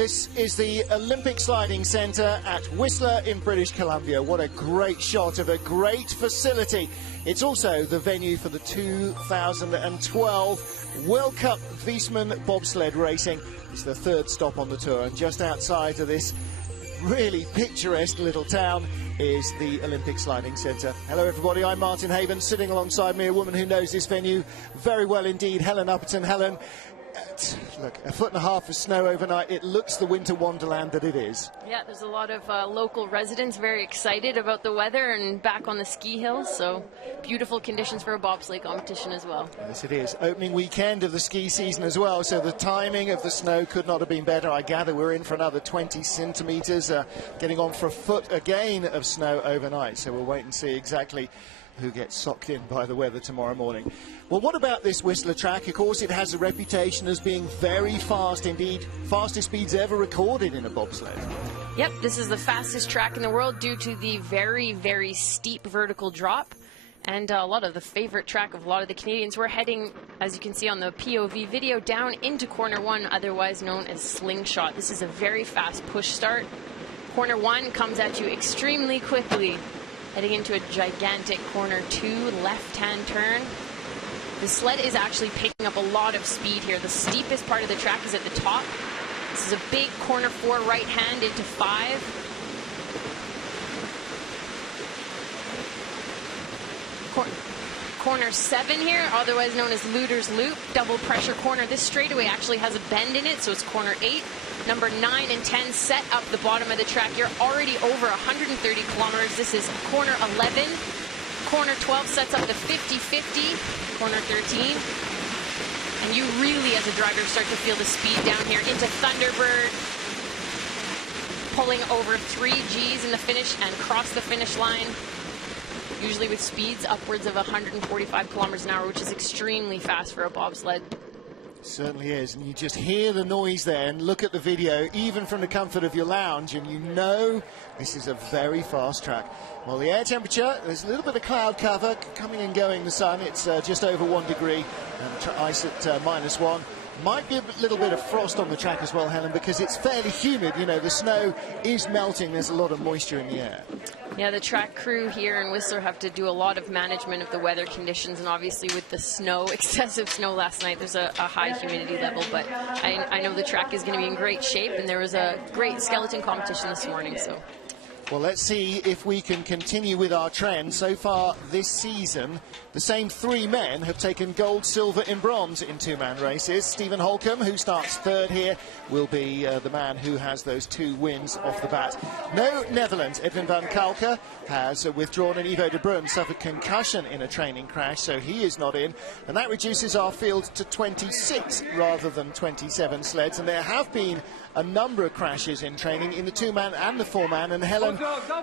This is the Olympic Sliding Centre at Whistler in British Columbia. What a great shot of a great facility. It's also the venue for the 2012 World Cup 2man Bobsled racing. It's the third stop on the tour, and just outside of this really picturesque little town is the Olympic Sliding Centre. Hello everybody, I'm Martin Haven. Sitting alongside me, a woman who knows this venue very well indeed, Helen Upperton. Helen, look, 1.5 foot of snow overnight. It looks the winter wonderland that it is. Yeah, there's a lot of local residents very excited about the weather and back on the ski hills, so beautiful conditions for a bobsleigh competition as well. Yes, it is. Opening weekend of the ski season as well, so the timing of the snow could not have been better. I gather we're in for another 20 centimetres, getting on for 1 foot again of snow overnight, so we'll wait and see exactly who gets socked in by the weather tomorrow morning. Well, what about this Whistler track? Of course, it has a reputation as being very fast indeed, fastest speeds ever recorded in a bobsled. Yep, this is the fastest track in the world due to the very, very steep vertical drop. And a lot of the favorite track of a lot of the Canadians. We're heading, as you can see on the POV video, down into corner one, otherwise known as slingshot. This is a very fast push start. Corner one comes at you extremely quickly, heading into a gigantic corner two left-hand turn. The sled is actually picking up a lot of speed here. The steepest part of the track is at the top. This is a big corner four right hand into five. Corner seven here, otherwise known as Luder's Loop, double pressure corner. This straightaway actually has a bend in it, so it's corner 8. Number 9 and 10 set up the bottom of the track. You're already over 130 kilometers. This is corner 11. Corner 12 sets up the 50-50. Corner 13. And you really, as a driver, start to feel the speed down here into Thunderbird. Pulling over 3 Gs in the finish and cross the finish line. Usually with speeds upwards of 145 kilometers an hour, which is extremely fast for a bobsled. Certainly is, and you just hear the noise there and look at the video, even from the comfort of your lounge, and you know this is a very fast track. Well, the air temperature, there's a little bit of cloud cover coming and going, the sun. It's just over 1 degree, and ice at -1. Might be a little bit of frost on the track as well, Helen, because it's fairly humid. You know, the snow is melting. There's a lot of moisture in the air. Yeah, the track crew here in Whistler have to do a lot of management of the weather conditions, and obviously with the snow, excessive snow last night, there's a high humidity level, but I know the track is going to be in great shape, and there was a great skeleton competition this morning, so. Well, let's see if we can continue with our trend. So far this season, the same 3 men have taken gold, silver and bronze in 2-man races. Stephen Holcomb, who starts 3rd here, will be the man who has those 2 wins off the bat. No Netherlands. Edwin van Kalker has withdrawn, and Ivo de Bruin suffered concussion in a training crash, so he is not in. And that reduces our field to 26 rather than 27 sleds. And there have been a number of crashes in training in the 2-man and the 4-man. And Helen,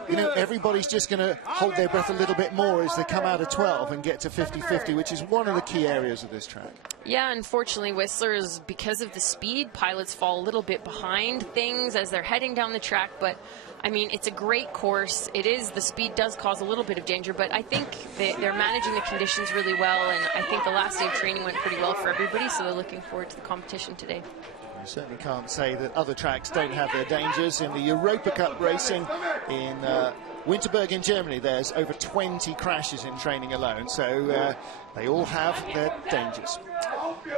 you know, everybody's just going to hold their breath a little bit more as they come out of 12 and get to 50-50, which is one of the key areas of this track. Yeah, unfortunately, Whistler is, because of the speed, pilots fall a little bit behind things as they're heading down the track, but I mean, it's a great course. It is, the speed does cause a little bit of danger, but I think they're managing the conditions really well, and I think the last day of training went pretty well for everybody, so they're looking forward to the competition today. You certainly can't say that other tracks don't have their dangers. In the Europa Cup racing in Winterberg in Germany, there's over 20 crashes in training alone, so they all have their dangers. You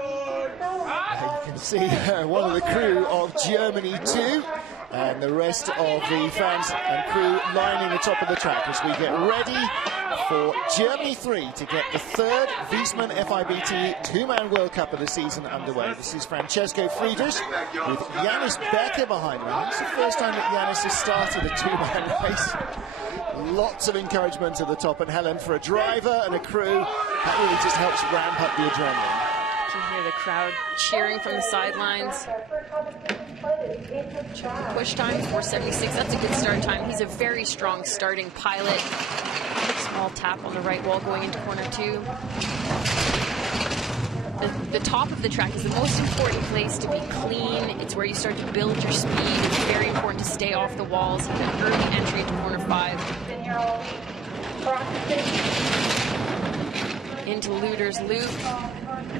can see one of the crew of Germany 2 and the rest of the fans and crew lining the top of the track as we get ready for Germany 3 to get the 3rd 2man FIBT 2-man World Cup of the season underway. This is Francesco Friedrich with Janis Becker behind him. It's the first time that Janis has started a 2-man race. Lots of encouragement at the top, and Helen, for a driver and a crew, that really just helps ramp up the adrenaline. You can hear the crowd cheering from the sidelines. Push time 4:76. That's a good start time. He's a very strong starting pilot. Small tap on the right wall going into corner 2. The top of the track is the most important place to be clean. It's where you start to build your speed. It's very important to stay off the walls. An early entry into corner 5. into Luder's Loop.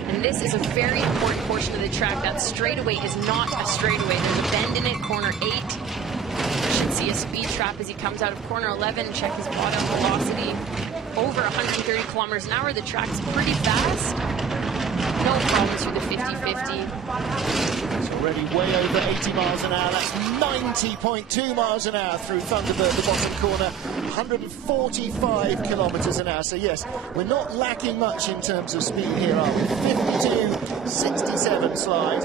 And this is a very important portion of the track. That straightaway is not a straightaway. There's a bend in it, corner 8. You should see a speed trap as he comes out of corner 11. Check his bottom velocity. Over 130 kilometers an hour. The track's pretty fast. No problems through the 50-50. It's already way over 80 miles an hour. That's 90.2 miles an hour through Thunderbird, the bottom corner. 145 kilometers an hour. So yes, we're not lacking much in terms of speed here, are we? 52.67 slide.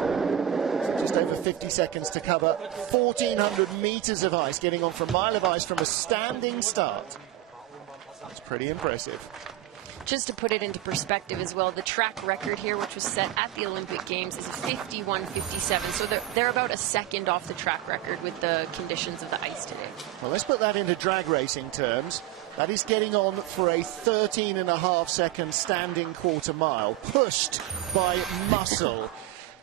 Just over 50 seconds to cover. 1,400 meters of ice, getting on for a mile of ice from a standing start. That's pretty impressive. Just to put it into perspective as well, the track record here, which was set at the Olympic Games, is 51.57. So they're about a second off the track record with the conditions of the ice today. Well, let's put that into drag racing terms. That is getting on for a 13.5-second standing quarter mile, pushed by muscle.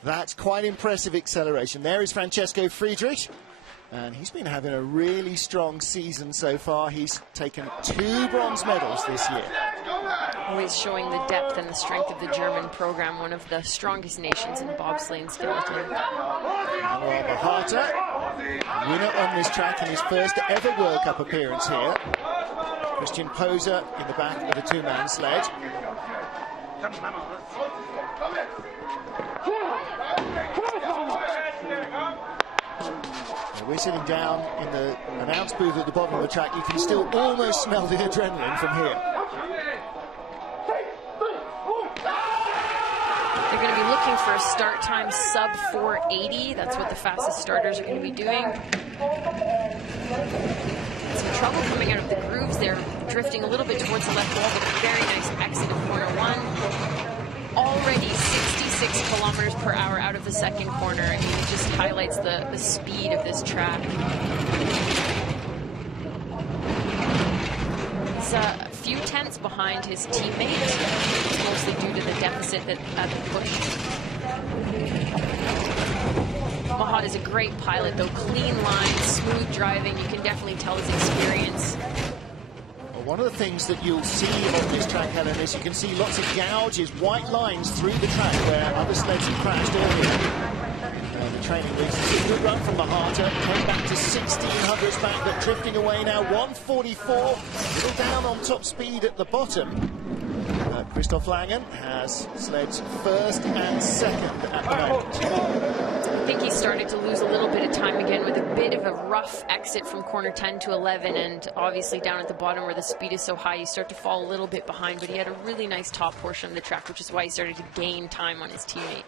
That's quite impressive acceleration. There is Francesco Friedrich. And he's been having a really strong season so far. He's taken 2 bronze medals this year. Always showing the depth and the strength of the German program, one of the strongest nations in bobsleigh and skeleton. Manuel Bahata, winner on this track in his first ever World Cup appearance here. Christian Poser in the back of the 2-man sled. We're sitting down in the announce booth at the bottom of the track. You can still almost smell the adrenaline from here. They're going to be looking for a start time sub 4:80. That's what the fastest starters are going to be doing. Some trouble coming out of the grooves. They're drifting a little bit towards the left wall, but a very nice exit of corner 1. Already 66 kilometers per hour out of the second corner. I mean, it just highlights the speed of this track. He's a few tenths behind his teammate. It's mostly due to the deficit at the push. Mahat is a great pilot, though. Clean lines, smooth driving. You can definitely tell his experience. One of the things that you'll see on this track, Helen, is you can see lots of gouges, white lines through the track where other sleds have crashed earlier. The training weeks. It's a good run from Mahata. Came back to 1600s back, but drifting away now. 144. A little down on top speed at the bottom. Christoph Langen has sleds first and second at the moment. I think he started to lose a little bit of time again with a bit of a rough exit from corner 10 to 11, and obviously down at the bottom where the speed is so high, you start to fall a little bit behind, but he had a really nice top portion of the track, which is why he started to gain time on his teammate.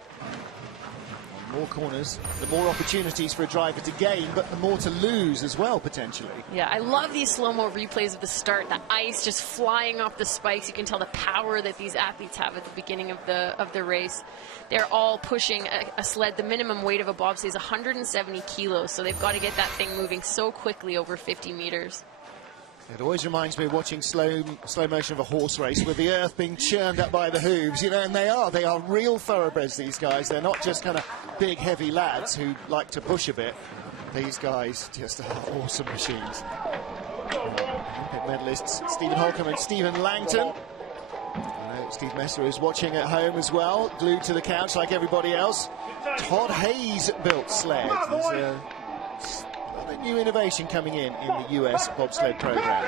More corners, the more opportunities for a driver to gain, but the more to lose as well, potentially. Yeah, I love these slow-mo replays of the start, the ice just flying off the spikes. You can tell the power that these athletes have at the beginning of the race. They're all pushing a sled. The minimum weight of a bobsleigh is 170 kilos, so they've got to get that thing moving so quickly over 50 meters. It always reminds me of watching slow motion of a horse race with the earth being churned up by the hooves, you know, and they are real thoroughbreds, these guys. They're not just kind of big, heavy lads who like to push a bit. These guys just are awesome machines. Olympic medalists Stephen Holcomb and Stephen Langton. I know Steve Messer is watching at home as well, glued to the couch like everybody else. Todd Hayes built sled. There's another new innovation coming in the US bobsled program.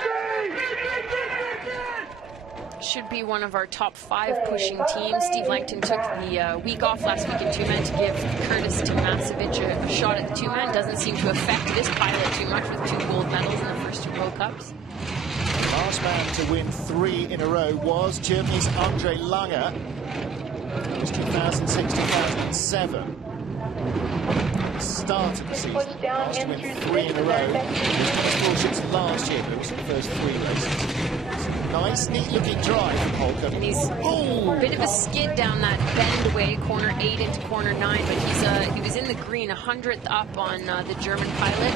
Should be one of our top 5 pushing teams. Steve Langton took the week off last week in 2-man to give Curtis Tomasevich a shot at the 2-man. Doesn't seem to affect this pilot too much with 2 gold medals in the first 2 World Cups. The last man to win 3 in a row was Germany's Andre Langer. It was 2006-2007. Start of the season, last to win 3 in a row. Bullshits last year, but it was the first 3 races. Nice, neat-looking drive from Holcomb. And he's a bit of a skid down that bend away, corner 8 into corner 9, but he was in the green, 100th up on the German pilot.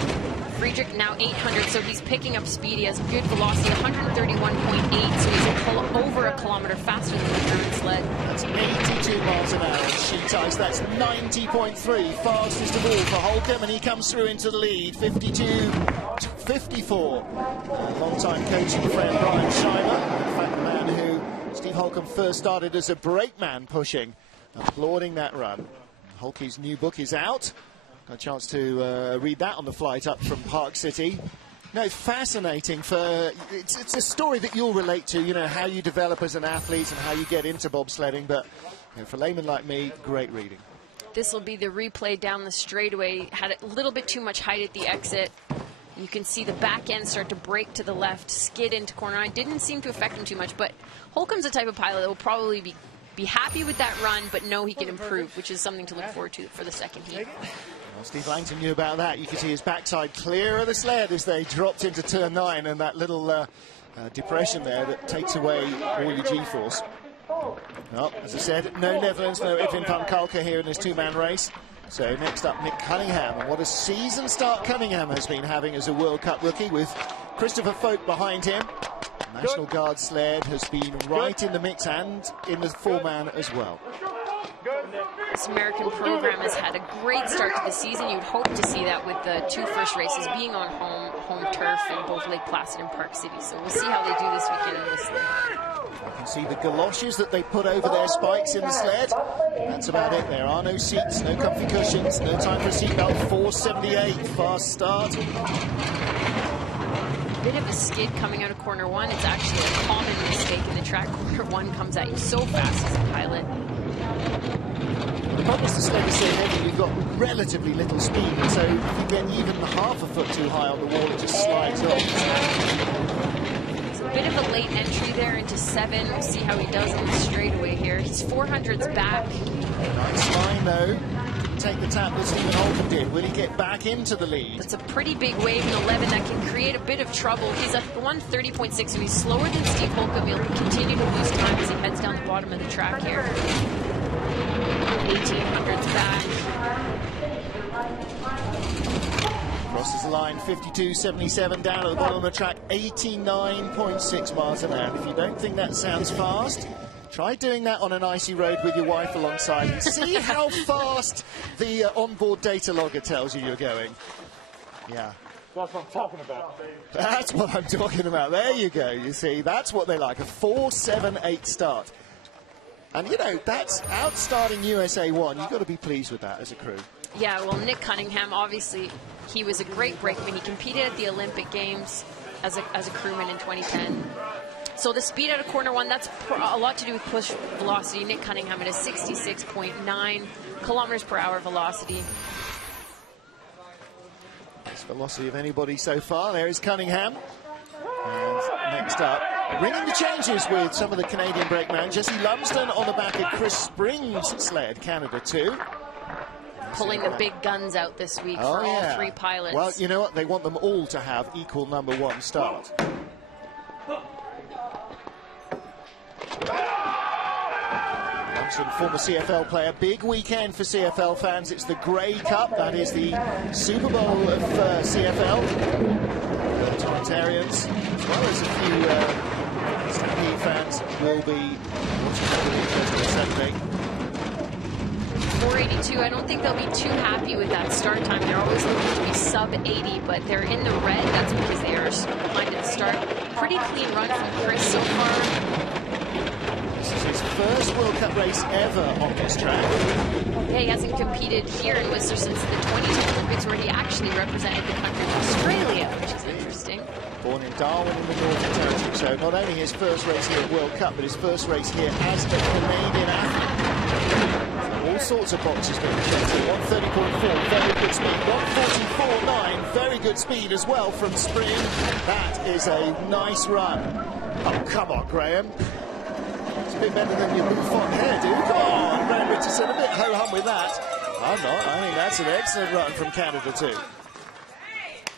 Friedrich now 800, so he's picking up speed. He has good velocity, 131.8, so he's over a kilometer faster than the German sled. That's 82 miles an hour on sheet ice. That's 90.3, fastest of all for Holcomb, and he comes through into the lead, 52-54. Long-time coaching friend Brian Scheimer, in fact, the man who Steve Holcomb first started as a brakeman pushing, applauding that run. Holke's new book is out. Got a chance to read that on the flight up from Park City. No, fascinating. It's a story that you'll relate to, you know, how you develop as an athlete and how you get into bobsledding. But you know, for laymen like me, great reading. This will be the replay down the straightaway. Had a little bit too much height at the exit. You can see the back end start to break to the left, skid into corner 9. Didn't seem to affect him too much, but Holcomb's the type of pilot that will probably be happy with that run, but know he can improve, which is something to look forward to for the second heat. Well, Steve Langton knew about that. You could see his backside clear of the sled as they dropped into turn 9, and that little depression there that takes away all your G-force. Well, as I said, no Netherlands, no Edwin van Kalker here in this two-man race. So next up, Nick Cunningham. And what a season start Cunningham has been having as a World Cup rookie, with Christopher Folk behind him. National Guard sled has been right in the mix and in the four-man as well. This American program has had a great start to the season. You'd hope to see that with the two first races being on home turf in both Lake Placid and Park City. So we'll see how they do this weekend in this sled. You can see the galoshes that they put over their spikes in the sled. That's about it. There are no seats, no comfy cushions, no time for a seatbelt. 478, fast start. Bit of a skid coming out of corner 1. It's actually a common mistake in the track. Corner 1 comes at you so fast as a pilot. The problem is the sled is so heavy, you've got relatively little speed, and so if you get even half a foot too high on the wall, it just slides off. It's a bit of a late entry there into 7. We'll see how he does in the straightaway here. He's 400s back. Nice line, though. Take the tap that Stephen Holcomb did. Will he get back into the lead? That's a pretty big wave in 11 that can create a bit of trouble. He's at 130.6, so he's slower than Steve Holcomb. He'll continue to lose time as he heads down the bottom of the track here. 1800s back. Crosses the line, 52.77 down at the bottom of the track, 89.6 miles an hour. If you don't think that sounds fast, try doing that on an icy road with your wife alongside and see how fast the onboard data logger tells you you're going. Yeah. That's what I'm talking about. That's what I'm talking about. There you go. You see, that's what they like, a 4.78 start. And, you know, that's outstarting USA 1. You've got to be pleased with that as a crew. Yeah, well, Nick Cunningham, obviously, he was a great brakeman. He competed at the Olympic Games as a crewman in 2010. So the speed out of corner 1, that's a lot to do with push velocity. Nick Cunningham at a 66.9 kilometers per hour velocity. Best velocity of anybody so far. There is Cunningham. And next up, ringing the changes with some of the Canadian brakeman. Jesse Lumsden on the back of Chris Spring's sled, Canada 2. Pulling the big guns out this week for all 3 pilots. Well, you know what? They want them all to have equal number 1 start. Lumsden, former CFL player. Big weekend for CFL fans. It's the Grey Cup. That is the Super Bowl of CFL. Totalitarians, as well as a few Stampede fans, will be watching the Saturday. 482, I don't think they'll be too happy with that start time. They're always looking to be sub 80, but they're in the red. That's because they are behind at the start. Pretty clean run from Chris so far. This is his first World Cup race ever on this track. Yeah, he hasn't competed here in Whistler since the 2010 Olympics, where he actually represented the country of Australia, which is interesting. Born in Darwin in the Northern Territory, so not only his first race here at World Cup, but his first race here as a Canadian athlete. All sorts of boxes going to check. 130.4, very good speed. 144.9, very good speed as well from Spring. That is a nice run. Oh, come on, Graham. It's a bit better than your Buffon hairdo. Come on, Graham Richardson, a bit ho-hum with that. I'm not. I think that's an excellent run from Canada too.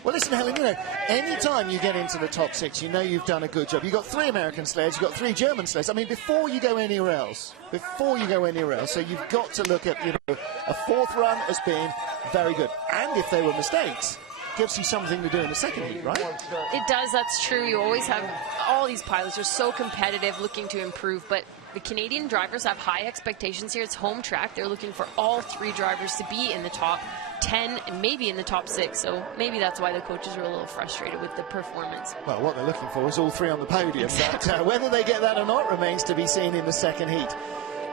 Well, listen, Helen, you know, any time you get into the top 6, you know you've done a good job. You've got 3 American sleds, you've got 3 German sleds. I mean, before you go anywhere else, so you've got to look at, you know, a 4th run as being very good. And if there were mistakes, gives you something to do in the second heat, right? It does, that's true. You always have, all these pilots are so competitive, looking to improve, but the Canadian drivers have high expectations here. It's home track. They're looking for all 3 drivers to be in the top. 10 and maybe in the top 6. So maybe that's why the coaches are a little frustrated with the performance. Well, what they're looking for is all 3 on the podium. Exactly. But whether they get that or not remains to be seen in the second heat.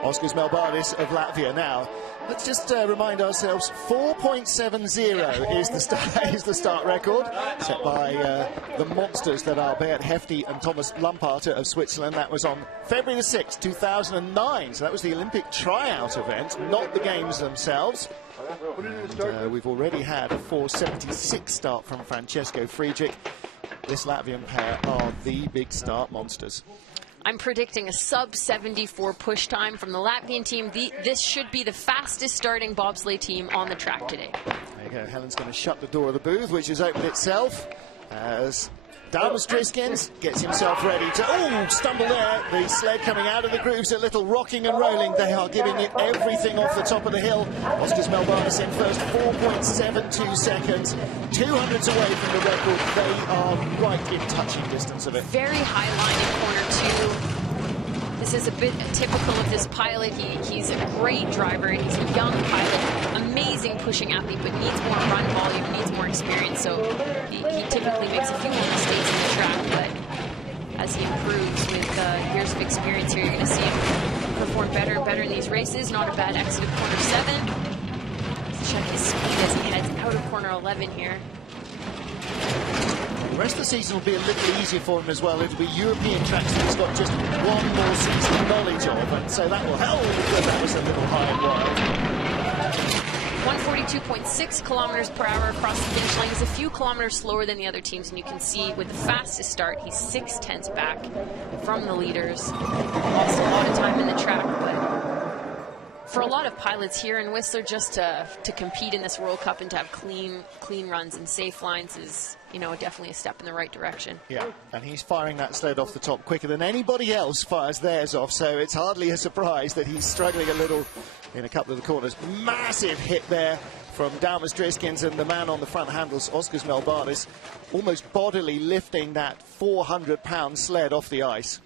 Oskars Melbardis of Latvia now. Let's just remind ourselves, 4.70 is the start record set by the monsters that are Beat Hefty and Thomas Lamparte of Switzerland. That was on February the 6th, 2009. So that was the Olympic tryout event, not the games themselves. And, we've already had a 4.76 start from Francesco Friedrich. This Latvian pair are the big start monsters. I'm predicting a sub-74 push time from the Latvian team. This should be the fastest starting bobsleigh team on the track today. There you go. Helen's going to shut the door of the booth, which has opened itself as Damas Driskins gets himself ready to stumble there. The sled coming out of the grooves, a little rocking and rolling. They are giving it everything off the top of the hill. Oskars Melbardis in first, 4.72 seconds. 200s away from the record. They are right in touching distance of it. Very high line in corner 2. This is a bit typical of this pilot. He's a great driver. He's a young pilot, amazing pushing athlete, but needs more run volume, needs more experience. So he typically makes a few more mistakes in the track, but as he improves with years of experience here, you're going to see him perform better and better in these races. Not a bad exit of corner 7. Let's check his speed as he heads out of corner 11 here. The rest of the season will be a little easier for him as well. It'll be European tracks that he's got just one more season knowledge of, and so that will help. That was a little high and wide. 142.6 kilometers per hour across the finish line. He's a few kilometers slower than the other teams, and you can see with the fastest start, he's 0.6 back from the leaders. Lost a lot of time in the track, but for a lot of pilots here in Whistler, just to compete in this World Cup and to have clean runs and safe lines is, you know, definitely a step in the right direction. Yeah, and he's firing that sled off the top quicker than anybody else fires theirs off, so it's hardly a surprise that he's struggling a little in a couple of the corners. Massive hit there from Damas Driskins, and the man on the front handles, Oskars Melbardis, almost bodily lifting that 400-pound sled off the ice.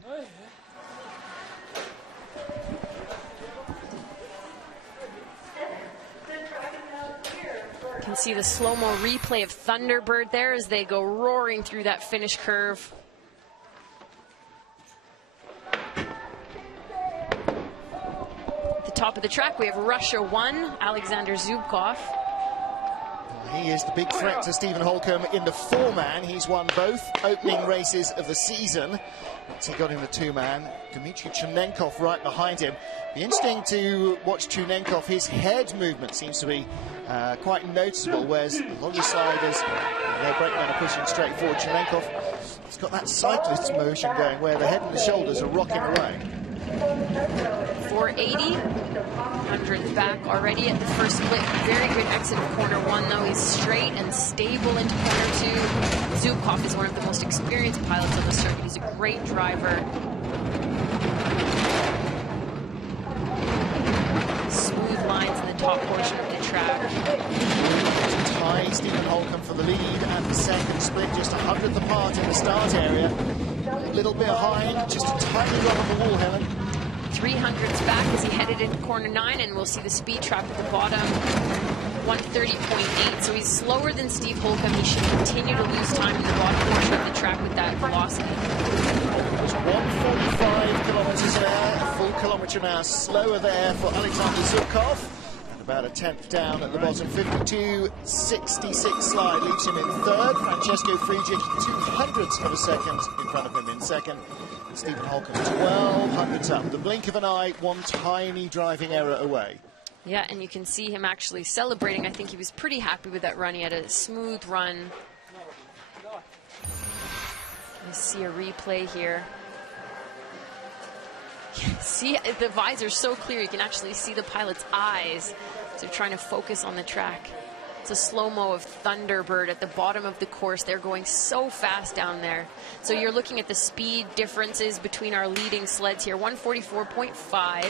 You can see the slow-mo replay of Thunderbird there as they go roaring through that finish curve. At the top of the track, we have Russia 1, Alexander Zubkov. He is the big threat to Stephen Holcomb in the 4-man. He's won both opening races of the season. Once he got in the 2-man, Dmitry Chernenkov right behind him. Be interesting to watch Chernenkov. His head movement seems to be quite noticeable, whereas a lot of the sliders, their brakemen are pushing straight forward. Chernenkov has got that cyclist's motion going where the head and the shoulders are rocking away. 480, 100th back already at the first split. Very good exit of corner 1, though. He's straight and stable into corner 2. Zubkov is one of the most experienced pilots on the circuit. He's a great driver. Smooth lines in the top portion of the track. Tie Stephen Holcomb for the lead and the second split, just 100th apart in the start area. A little bit behind, just a tiny run on the wall, Helen. 300s back as he headed into corner 9, and we'll see the speed trap at the bottom, 130.8. So he's slower than Steve Holcomb. He should continue to lose time in the bottom portion of the track with that velocity. Just 145 kilometers an hour, a full kilometer an hour slower there for Alexander Zubkov. And about a 10th down at the bottom, 52.66 slide leaves him in third. Francesco Friedrich, 200ths of a second in front of him in second. Stephen Holcomb 1200s up. The blink of an eye, one tiny driving error away. Yeah, and you can see him actually celebrating. I think he was pretty happy with that run. He had a smooth run. You see a replay here. See, the visor's so clear, you can actually see the pilot's eyes. So they're trying to focus on the track. It's a slow-mo of Thunderbird at the bottom of the course. They're going so fast down there. So you're looking at the speed differences between our leading sleds here. 144.5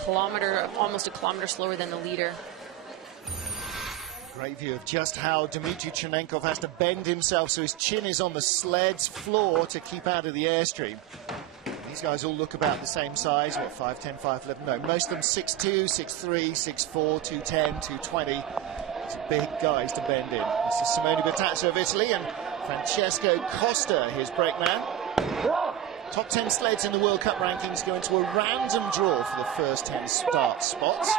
kilometer, almost a kilometer slower than the leader. Great view of just how Dmitry Chernenkov has to bend himself so his chin is on the sled's floor to keep out of the airstream. These guys all look about the same size, what, 5'10", 5'11", no, most of them 6'2", 6'3", 6'4", 210, 220. Some big guys to bend in. This is Simone Bertazzo of Italy and Francesco Costa, his brakeman. Top 10 sleds in the World Cup rankings go into a random draw for the first 10 start spots.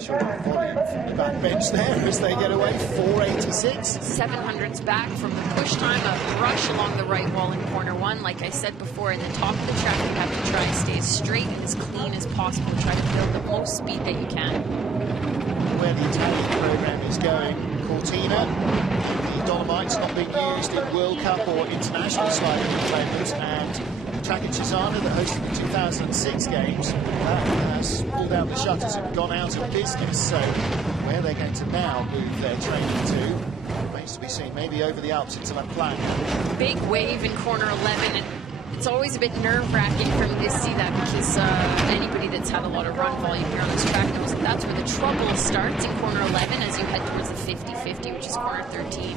Sure, volume from the back bench there as they get away. 486. 700s back from the push time, a brush along the right wall in corner one. Like I said before, in the top of the track, you have to try and stay as straight and as clean as possible. Try to build the most speed that you can. Where the Italian program is going, Cortina, the Dolomites not being used in World Cup or international sliding at the moment, and track in Cesana that hosted the 2006 games, that has pulled out the shutters and gone out of business. So where they're going to now move their training to remains to be seen. Maybe over the Alps into La Plagne. Big wave in corner 11, and it's always a bit nerve-wracking for me to see that, because anybody that's had a lot of run volume here on this track knows that that's where the trouble starts, in corner 11 as you head towards the 50-50, which is corner 13.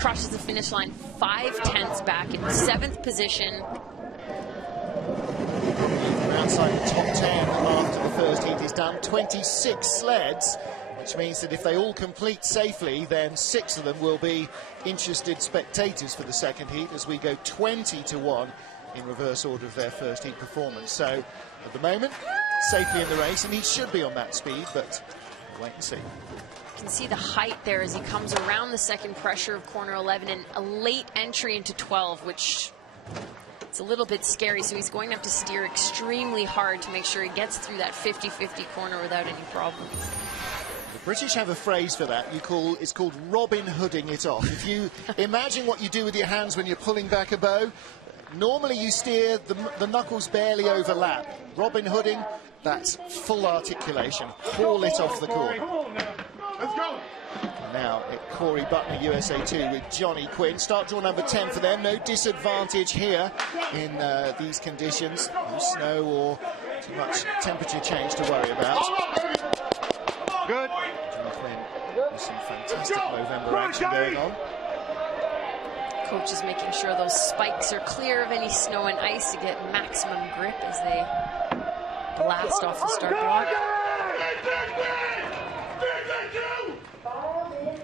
Crosses the finish line 5/10 back in 7th position. Outside the top 10 after the first heat is done. 26 sleds, which means that if they all complete safely, then 6 of them will be interested spectators for the second heat, as we go 20-1 in reverse order of their first heat performance. So at the moment, safely in the race, and he should be on that speed, but we'll wait and see. You can see the height there as he comes around the second pressure of corner 11, and a late entry into 12, which it's a little bit scary, so he's going to have to steer extremely hard to make sure he gets through that 50-50 corner without any problems. The British have a phrase for that. It's called Robin Hooding it off. If you imagine what you do with your hands when you're pulling back a bow, normally you steer, the knuckles barely overlap. Robin Hooding, that's full articulation. Haul it off the court. Let's go. Now Corey Butner, USA 2 with Johnny Quinn. Start draw number 10 for them. No disadvantage here in these conditions. No snow or too much temperature change to worry about. Good. Johnny Quinn with some fantastic November action going on. Coach is making sure those spikes are clear of any snow and ice to get maximum grip as they blast off the start block.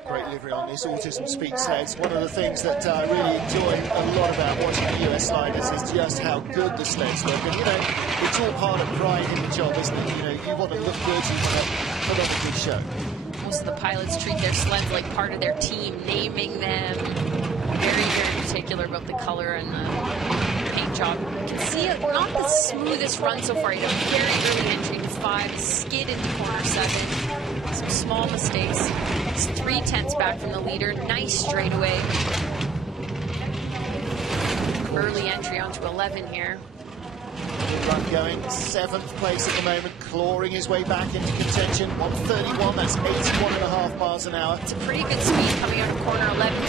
Great livery on this autism speed sleds. One of the things that I really enjoy a lot about watching the US sliders is just how good the sleds look. And, you know, it's all part of pride in the job, isn't it? You know, you want to look good, you want to put on a good show. Most of the pilots treat their sleds like part of their team, naming them. Very, very particular about the color and the paint job. You can see it, not the smoothest run so far. You have a very early entry into 5, skid into corner 7. Some small mistakes. It's 3/10 back from the leader. Nice straightaway. Early entry onto 11 here. Run going, 7th place at the moment, clawing his way back into contention. 131, that's 81.5 miles an hour. It's a pretty good speed coming out of corner 11.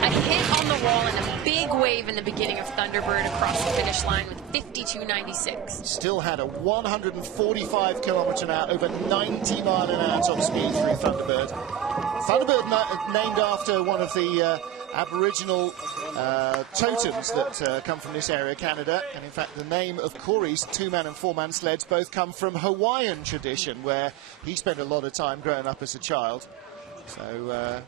A hit on the wall and a big wave in the beginning of Thunderbird across the finish line with 52.96. Still had a 145 kilometre an hour, over 90 mile an hour top speed through Thunderbird. Thunderbird named after one of the Aboriginal totems that come from this area, Canada, and in fact the name of Corey's 2-man and 4-man sleds both come from Hawaiian tradition, where he spent a lot of time growing up as a child. So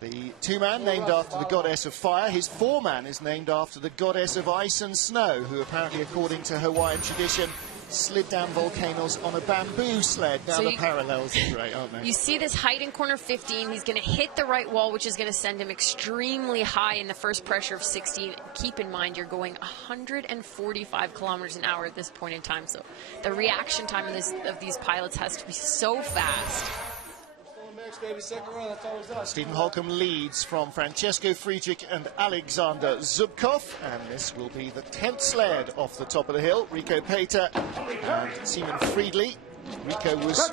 the 2-man named after the goddess of fire, his 4-man is named after the goddess of ice and snow, who apparently, according to Hawaiian tradition, slid down volcanoes on a bamboo sled. Now so the parallels are great, aren't they? You see this height in corner 15. He's going to hit the right wall, which is going to send him extremely high in the first pressure of 16. Keep in mind, you're going 145 kilometers an hour at this point in time. So the reaction time of these pilots has to be so fast. Stephen Holcomb leads from Francesco Friedrich and Alexander Zubkov, and this will be the 10th sled off the top of the hill. Rico Pater and Simon Friedli. Rico was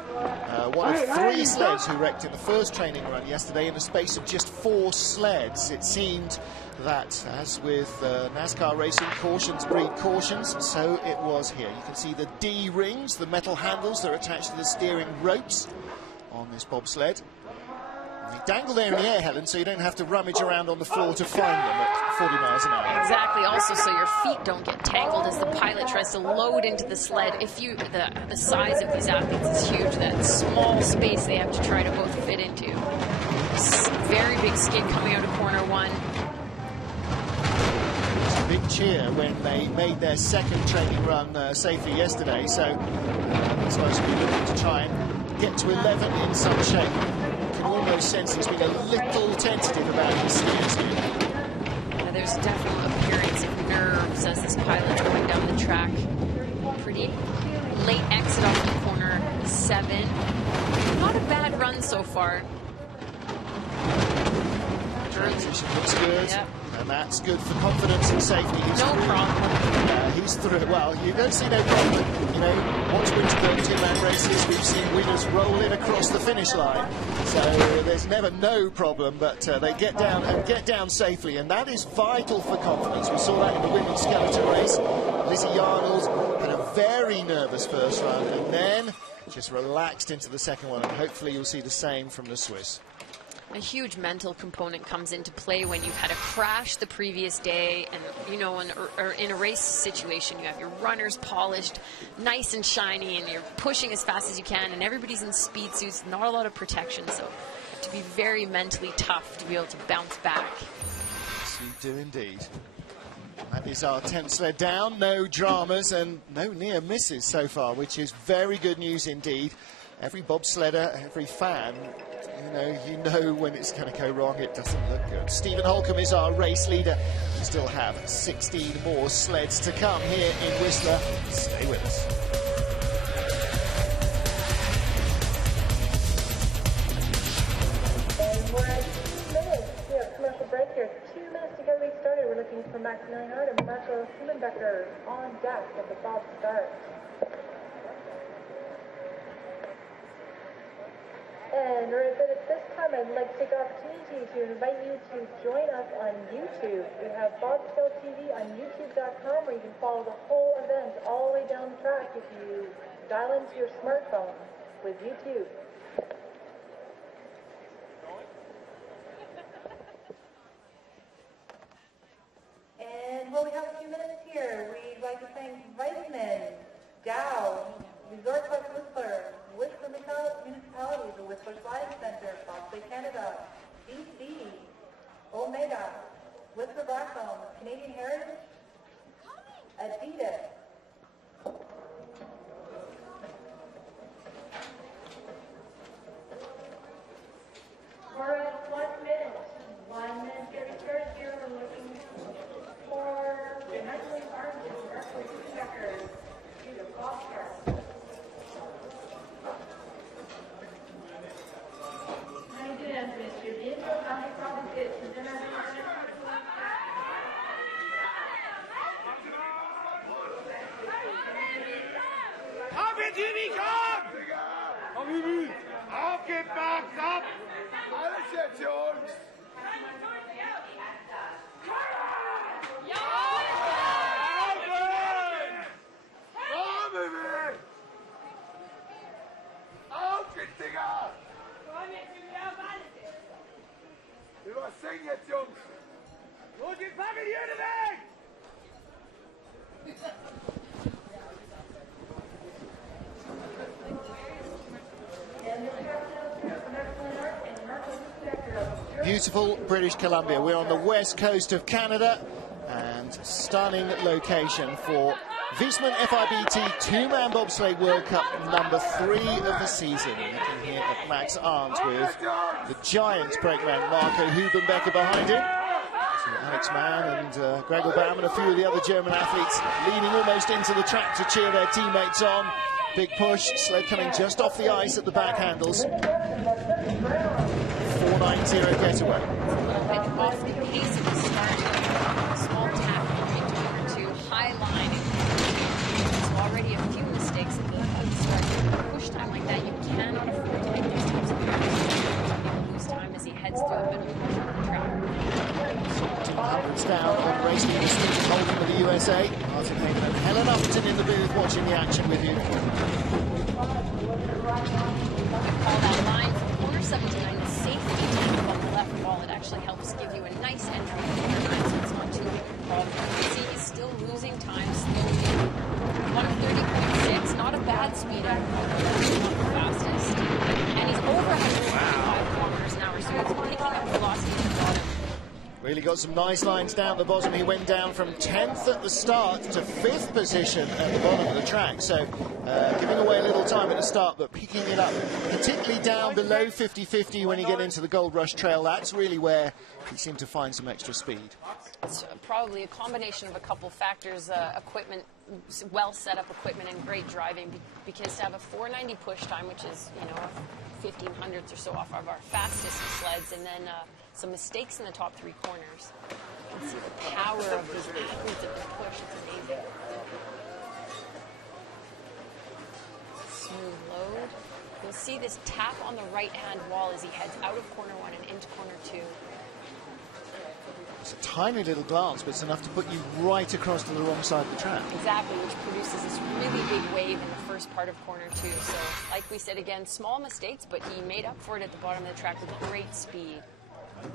one of 3 sleds who wrecked in the first training run yesterday in the space of just 4 sleds. It seemed that, as with NASCAR racing, cautions breed cautions, so it was here. You can see the D rings, the metal handles that are attached to the steering ropes on this bobsled. Dangle there in the air, Helen, so you don't have to rummage around on the floor to find them at 40 miles an hour. Exactly. Also, so your feet don't get tangled as the pilot tries to load into the sled. The size of these athletes is huge. That small space they have to try to both fit into. Very big skid coming out of corner one. Big cheer when they made their second training run safely yesterday, so that's why I should be looking to try and get to 11 in some shape. You can almost sense he's been a little tentative about his stance here. Yeah, there's definitely an appearance of nerves as this pilot's going down the track. Pretty late exit off the corner 7. Not a bad run so far. Transition looks good. Yep. And that's good for confidence and safety. No problem. He's through. Well, you don't see no problem. You know, once winter two-man races, we've seen winners roll in across the finish line. So there's never no problem, but they get down and get down safely, and that is vital for confidence. We saw that in the women's skeleton race. Lizzie Yarnold had a very nervous first run, and then just relaxed into the second one, and hopefully you'll see the same from the Swiss. A huge mental component comes into play when you've had a crash the previous day, and you know, in a race situation, you have your runners polished, nice and shiny, and you're pushing as fast as you can, and everybody's in speed suits, not a lot of protection, so to be very mentally tough to be able to bounce back. Yes, you do indeed. That is our 10th sled down, no dramas and no near misses so far, which is very good news indeed. Every bobsledder, every fan, you know when it's going to go wrong, it doesn't look good. Stephen Holcomb is our race leader. We still have 16 more sleds to come here in Whistler. Stay with us. And we're at 2 minutes. We have a commercial break here. 2 minutes to get restarted. We're looking for Max Neinhardt and Marco Schulenbecker on deck at the Bob start. And right at this time, I'd like to take the opportunity to invite you to join us on YouTube. We have Bobsleigh TV on YouTube.com, where you can follow the whole event all the way down the track if you dial into your smartphone with YouTube. And while we have a few minutes here, we'd like to thank Weissman, Dow, Resort Club Whistler, Whistler Municipality, the Whistler Sliding Center, Bobsleigh Canada, BC, Omega, Whistler Blackstone, Canadian Heritage, Adidas. We're at 1 minute. 1 minute to get started here. We're looking for the National Arms and Marco Schulenbecker to the Bob start. Aufgepackt, ab! Alles jetzt, Jungs! Auf geht's, Digga! Wir singen jetzt, Jungs! Und die Familie weg! Beautiful British Columbia. We're on the west coast of Canada, and stunning location for Wiesmann FIBT 2-man Bobsleigh World Cup number 3 of the season. Looking here at Max Arndt with the giant brakeman Marco Hubenbecker behind him. So Alex Mann and Gregor Baum and a few of the other German athletes leaning almost into the track to cheer their teammates on. Big push, sled coming just off the ice at the back handles. 490 getaway. A bit off the pace of the start. Small tap into turn 2, high line. So already a few mistakes at the start. With a push time like that, you cannot afford to make these types of mistakes. Lose time as he heads through the middle portion of the track. 200s down on race leader Stephen Holcomb of the USA. Martin Hayden and Helen Upton in the booth watching the action with you. Call that line for corner R79, the safety tank on the left wall, it actually helps give you a nice entry to the airline, so it's not too big of a problem. You can see he's still losing time slowly. 130.6, not a bad speed out of not the fastest. And he's over 125 kilometers an hour, so he's picking up velocity at the bottom. Really got some nice lines down the bottom. He went down from 10th at the start to 5th position at the bottom of the track. So giving away a little time at the start, but picking it up, particularly down below 50-50 when you get into the Gold Rush Trail. That's really where he seemed to find some extra speed. It's probably a combination of a couple factors, equipment, well set up equipment and great driving, because to have a 490 push time, which is, you know, 1500ths or so off of our fastest sleds, and then some mistakes in the top 3 corners. You can see the power of these athletes at the push. It's amazing. Smooth load. You'll see this tap on the right-hand wall as he heads out of corner 1 and into corner 2. It's a tiny little glance, but it's enough to put you right across to the wrong side of the track. Exactly, which produces this really big wave in the first part of corner 2. So, like we said again, small mistakes, but he made up for it at the bottom of the track with great speed.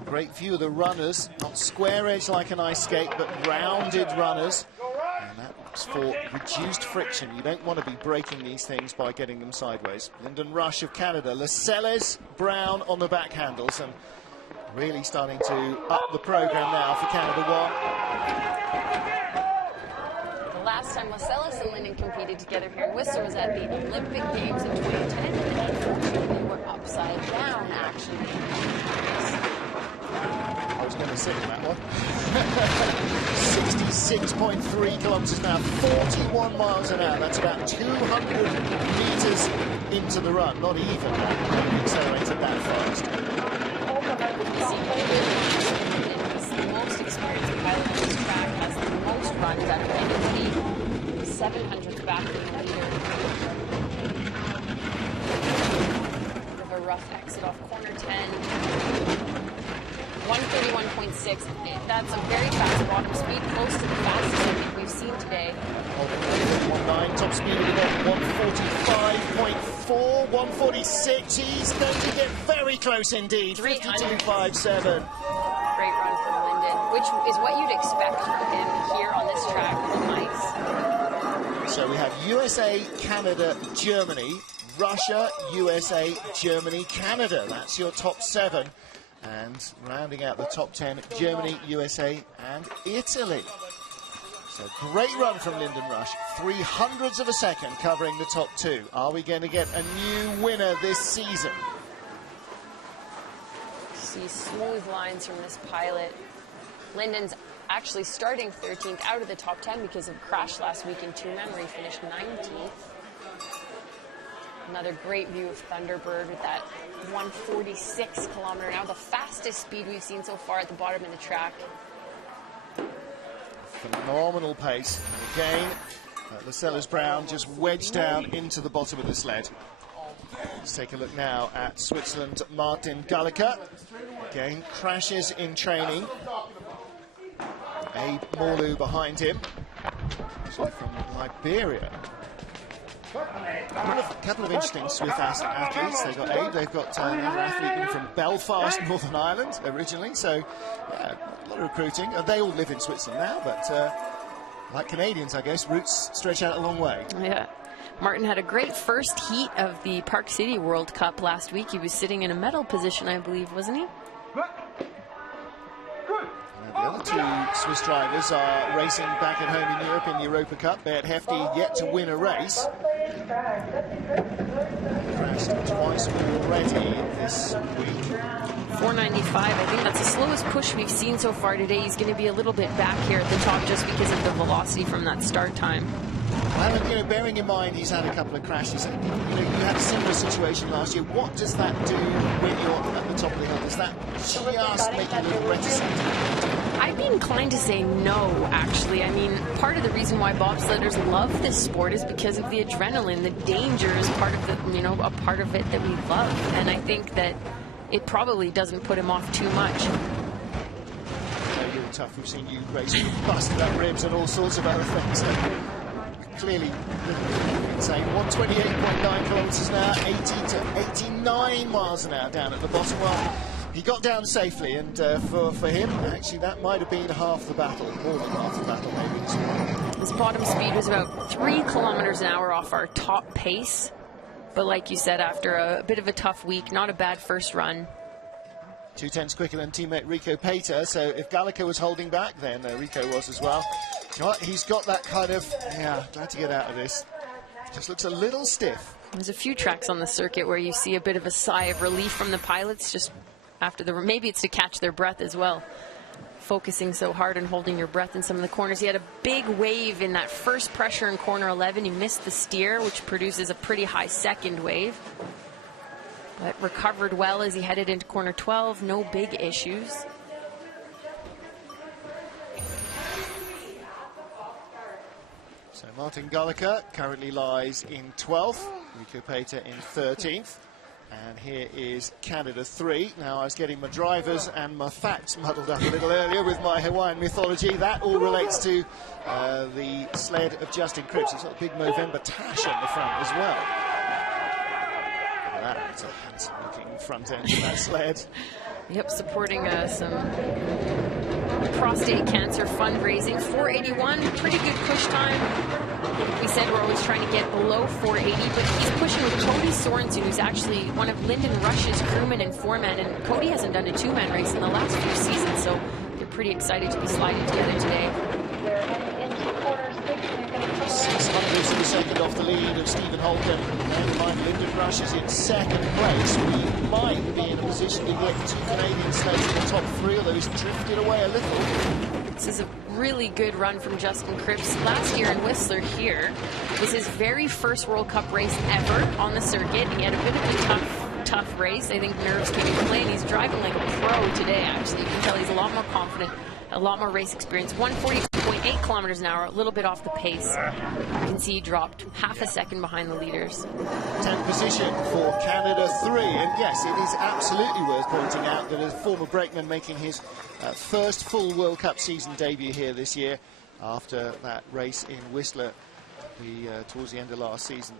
Great view of the runners, not square edge like an ice skate, but rounded runners. And that's for reduced friction. You don't want to be breaking these things by getting them sideways. Lyndon Rush of Canada, Lascelles, Brown on the back handles, and really starting to up the program now for Canada 1. The last time Lascelles and Lyndon competed together here in Whistler was at the Olympic Games in 2010, and unfortunately they were upside down, actually. I was going to sit in that one. 66.3 kilometers an hour, 41 miles an hour. That's about 200 meters into the run. Not even that. Accelerated that fast. He's the most experienced pilot on this track, has the most runs out of anybody, 700th back in the leader. Bit of a rough exit off corner 10. 131.6. That's a very fast bottom speed, close to the fastest I think we've seen today. 1.9, top speed of the 145.4, 146. He's going to get very close indeed. 52.57. Great run from Lyndon, which is what you'd expect from him here on this track. Nice. So we have USA, Canada, Germany, Russia, USA, Germany, Canada. That's your top 7. And rounding out the top 10, Germany, USA, and Italy. So great run from Lyndon Rush, 0.03 of a second covering the top 2. Are we going to get a new winner this season? See smooth lines from this pilot. Lyndon's actually starting 13th out of the top 10 because of a crash last week in 2man where he finished 19th. Another great view of Thunderbird with that 146 kilometer an hour, the fastest speed we've seen so far at the bottom of the track. Phenomenal pace. And again, Lascelles Brown just wedged down into the bottom of the sled. Let's take a look now at Switzerland, Martin Gulliker. Again, crashes in training. Abe Morlu behind him. Actually from Liberia. A couple of interesting Swiss athletes. They've got Abe, they've got another athlete in from Belfast, Northern Ireland, originally. So, yeah, a lot of recruiting. They all live in Switzerland now, but like Canadians, I guess, roots stretch out a long way. Yeah. Martin had a great first heat of the Park City World Cup last week. He was sitting in a medal position, I believe, wasn't he? The other 2 Swiss drivers are racing back at home in Europe in the Europa Cup. Beat Hefty yet to win a race. Crashed twice already this week. 495, I think that's the slowest push we've seen so far today. He's going to be a little bit back here at the top just because of the velocity from that start time. Well, you know, bearing in mind he's had a couple of crashes, you know, you had a similar situation last year. What does that do when you're at the top of the hill? Does that just make you a little reticent? I'd be inclined to say no, actually. I mean, part of the reason why bobsledders love this sport is because of the adrenaline. The danger is part of the, you know, a part of it that we love. And I think that it probably doesn't put him off too much. You're tough. We've seen you race, busted up ribs and all sorts of other things. clearly insane. 128.9 kilometers an hour, 80 to 89 miles an hour down at the bottom. Well, he got down safely, and for him, actually, that might have been half the battle, more than half the battle, maybe as well. His bottom speed was about 3 kilometers an hour off our top pace. But like you said, after a bit of a tough week, not a bad first run. 2/10 quicker than teammate Rico Pater, so if Gallica was holding back, then Rico was as well. You know what? He's got that kind of, yeah, glad to get out of this. Just looks a little stiff. There's a few tracks on the circuit where you see a bit of a sigh of relief from the pilots just after the, maybe it's to catch their breath as well. Focusing so hard and holding your breath in some of the corners. He had a big wave in that first pressure in corner 11. He missed the steer, which produces a pretty high second wave. But recovered well as he headed into corner 12. No big issues. So Martin Gallica currently lies in 12th, Rico Pater in 13th. And here is Canada 3. Now, I was getting my drivers and my facts muddled up a little earlier with my Hawaiian mythology. That all relates to the sled of Justin Cripps. It's got a big Movember tash on the front as well. Look at that. It's a handsome-looking front end of that sled. Yep, supporting some prostate cancer fundraising. 481, pretty good push time. We said we're always trying to get below 480, but he's pushing with Cody Sorensen, who's actually one of Lyndon Rush's crewmen and foreman, and Cody hasn't done a 2-man race in the last few seasons, so they're pretty excited to be sliding together today. 600 of a second off the lead of Stephen Holcomb. And mind, Lyndon Rush is in second place. We might be in a position to get 2 Canadian sleds in the top 3, although he's drifted away a little. This is a really good run from Justin Cripps. Last year in Whistler here was his very first World Cup race ever on the circuit. He had a bit of a tough race. I think nerves came into play, and he's driving like a pro today, actually. You can tell he's a lot more confident, a lot more race experience. 142.8 kilometers an hour, a little bit off the pace. You can see he dropped half a second behind the leaders. 10th position for Canada 3, and yes, it is absolutely worth pointing out that a former brakeman making his first full World Cup season debut here this year after that race in Whistler towards the end of last season.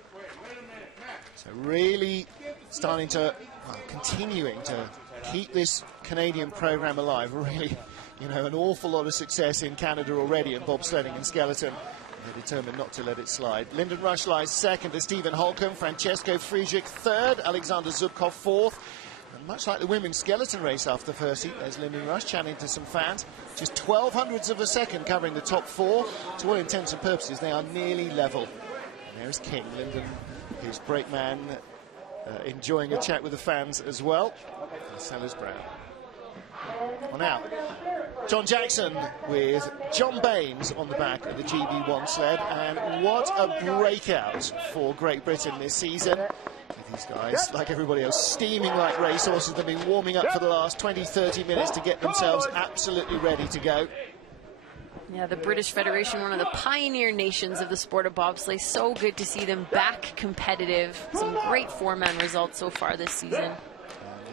So really starting to, well, continuing to keep this Canadian program alive. Really, you know, an awful lot of success in Canada already in bobsledding and skeleton. They're determined not to let it slide. Lyndon Rush lies second to Stephen Holcomb, Francesco Friedrich third, Alexander Zubkov fourth. And much like the women's skeleton race after the first heat, there's Lyndon Rush chatting to some fans. Just 1200ths of a second covering the top 4. To all intents and purposes, they are nearly level. And there's King, Lyndon, his brakeman, enjoying a chat with the fans as well. And Sellers Brown. Well, now, John Jackson with John Baines on the back of the GB1 sled, and what a breakout for Great Britain this season. With these guys, like everybody else, steaming like racehorses. They've been warming up for the last 20-30 minutes to get themselves absolutely ready to go. Yeah, the British Federation, one of the pioneer nations of the sport of bobsleigh. So good to see them back competitive. Some great 4-man results so far this season.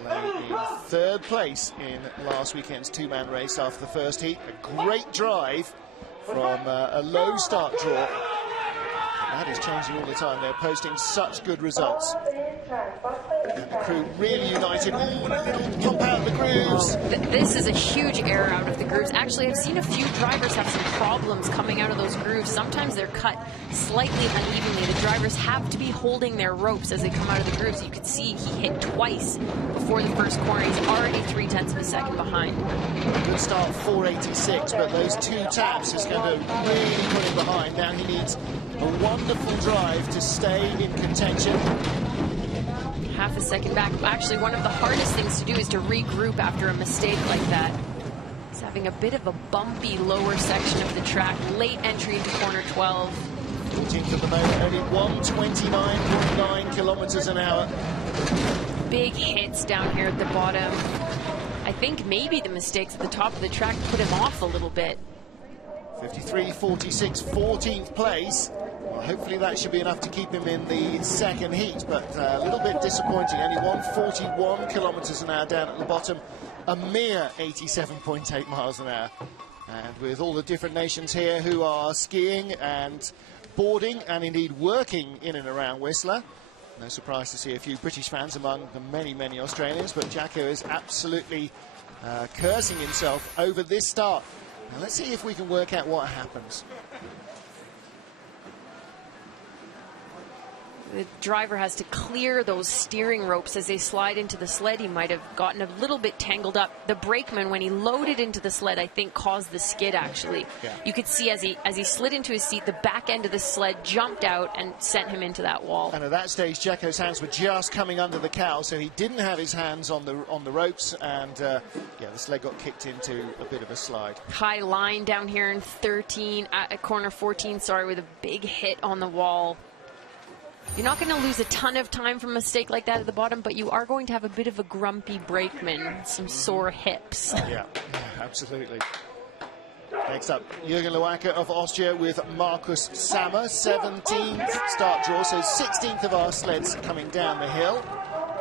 In third place in last weekend's 2-man race after the first heat. A great drive from a low start draw. That is changing all the time. They're posting such good results. And the crew really united. Ooh, and a little pump out of the grooves. This is a huge error out of the grooves. Actually, I've seen a few drivers have some problems coming out of those grooves. Sometimes they're cut slightly unevenly. The drivers have to be holding their ropes as they come out of the grooves. You can see he hit twice before the first corner. He's already 0.3 of a second behind. Good start, 486, but those 2 taps is going to really put him behind. Now he needs a wonderful drive to stay in contention. Half a second back. Actually, one of the hardest things to do is to regroup after a mistake like that. He's having a bit of a bumpy lower section of the track. Late entry into corner 12. 14th at the moment, only 129.9 kilometers an hour. Big hits down here at the bottom. I think maybe the mistakes at the top of the track put him off a little bit. 53.46, 14th place. Well, hopefully that should be enough to keep him in the second heat, but a little bit disappointing. Only 141 kilometers an hour down at the bottom, a mere 87.8 miles an hour. And with all the different nations here who are skiing and boarding and indeed working in and around Whistler. No surprise to see a few British fans among the many, many Australians, but Jacko is absolutely cursing himself over this start. Now let's see if we can work out what happens. The driver has to clear those steering ropes as they slide into the sled. He might have gotten a little bit tangled up. The brakeman, when he loaded into the sled, I think caused the skid, actually. Yeah. You could see as he slid into his seat, the back end of the sled jumped out and sent him into that wall. And at that stage, Jacko's hands were just coming under the cowl, so he didn't have his hands on the ropes, and yeah, the sled got kicked into a bit of a slide. High line down here in 13, at corner 14, sorry, with a big hit on the wall. You're not going to lose a ton of time from a mistake like that at the bottom, but you are going to have a bit of a grumpy brakeman, some sore hips. Yeah, absolutely. Next up, Jürgen Loacker of Austria with Markus Sammer, 17th start draw, so 16th of our sleds coming down the hill.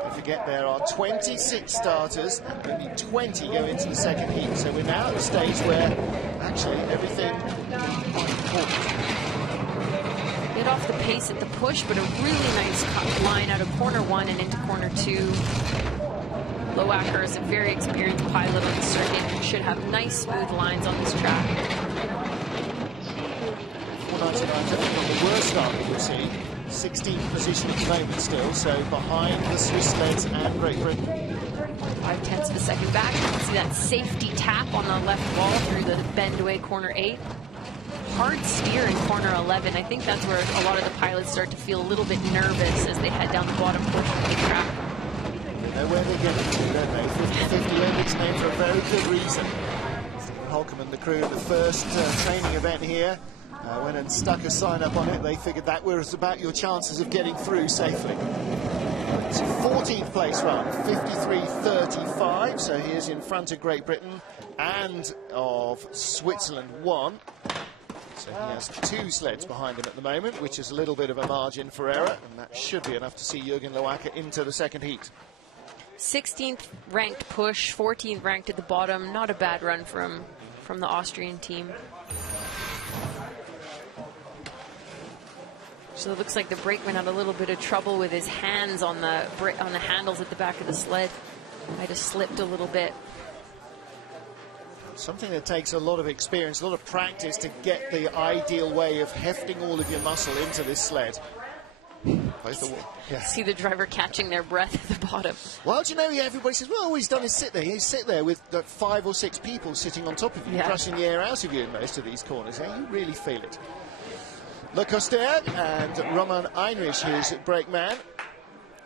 Don't forget there are 26 starters, and only 20 go into the second heat, so we're now at the stage where actually everything is quite important. Bit off the pace at the push, but a really nice cut line out of corner 1 and into corner 2. Loacker is a very experienced pilot on the circuit and should have nice smooth lines on this track. 499 on the worst start that we've seen. 16th position at the moment still, so behind the Swiss sleds and Great Britain. 0.5 of a second back. You can see that safety tap on the left wall through the bend away corner 8. Hard steer in corner 11. I think that's where a lot of the pilots start to feel a little bit nervous as they head down the bottom portion of the track. They know where they're getting to, don't they? 50-50 Olympics named for a very good reason. Stephen Holcomb and the crew at the first training event here went and stuck a sign up on it. They figured that was about your chances of getting through safely. It's a 14th place run, 53.35, so he is in front of Great Britain and of Switzerland 1. So he has 2 sleds behind him at the moment, which is a little bit of a margin for error, and that should be enough to see Jürgen Loacker into the second heat. 16th ranked push, 14th ranked at the bottom. Not a bad run from the Austrian team. So it looks like the brakeman had a little bit of trouble with his hands on the handles at the back of the sled. Might have slipped a little bit. Something that takes a lot of experience, a lot of practice to get the ideal way of hefting all of your muscle into this sled. Yeah. See the driver catching their breath at the bottom. Well, do you know, everybody says, well, all he's done is sit there. He's sit there with 5 or 6 people sitting on top of you, crushing the air out of you in most of these corners. You really feel it. Le Coster and Roman Heinrich, his brakeman.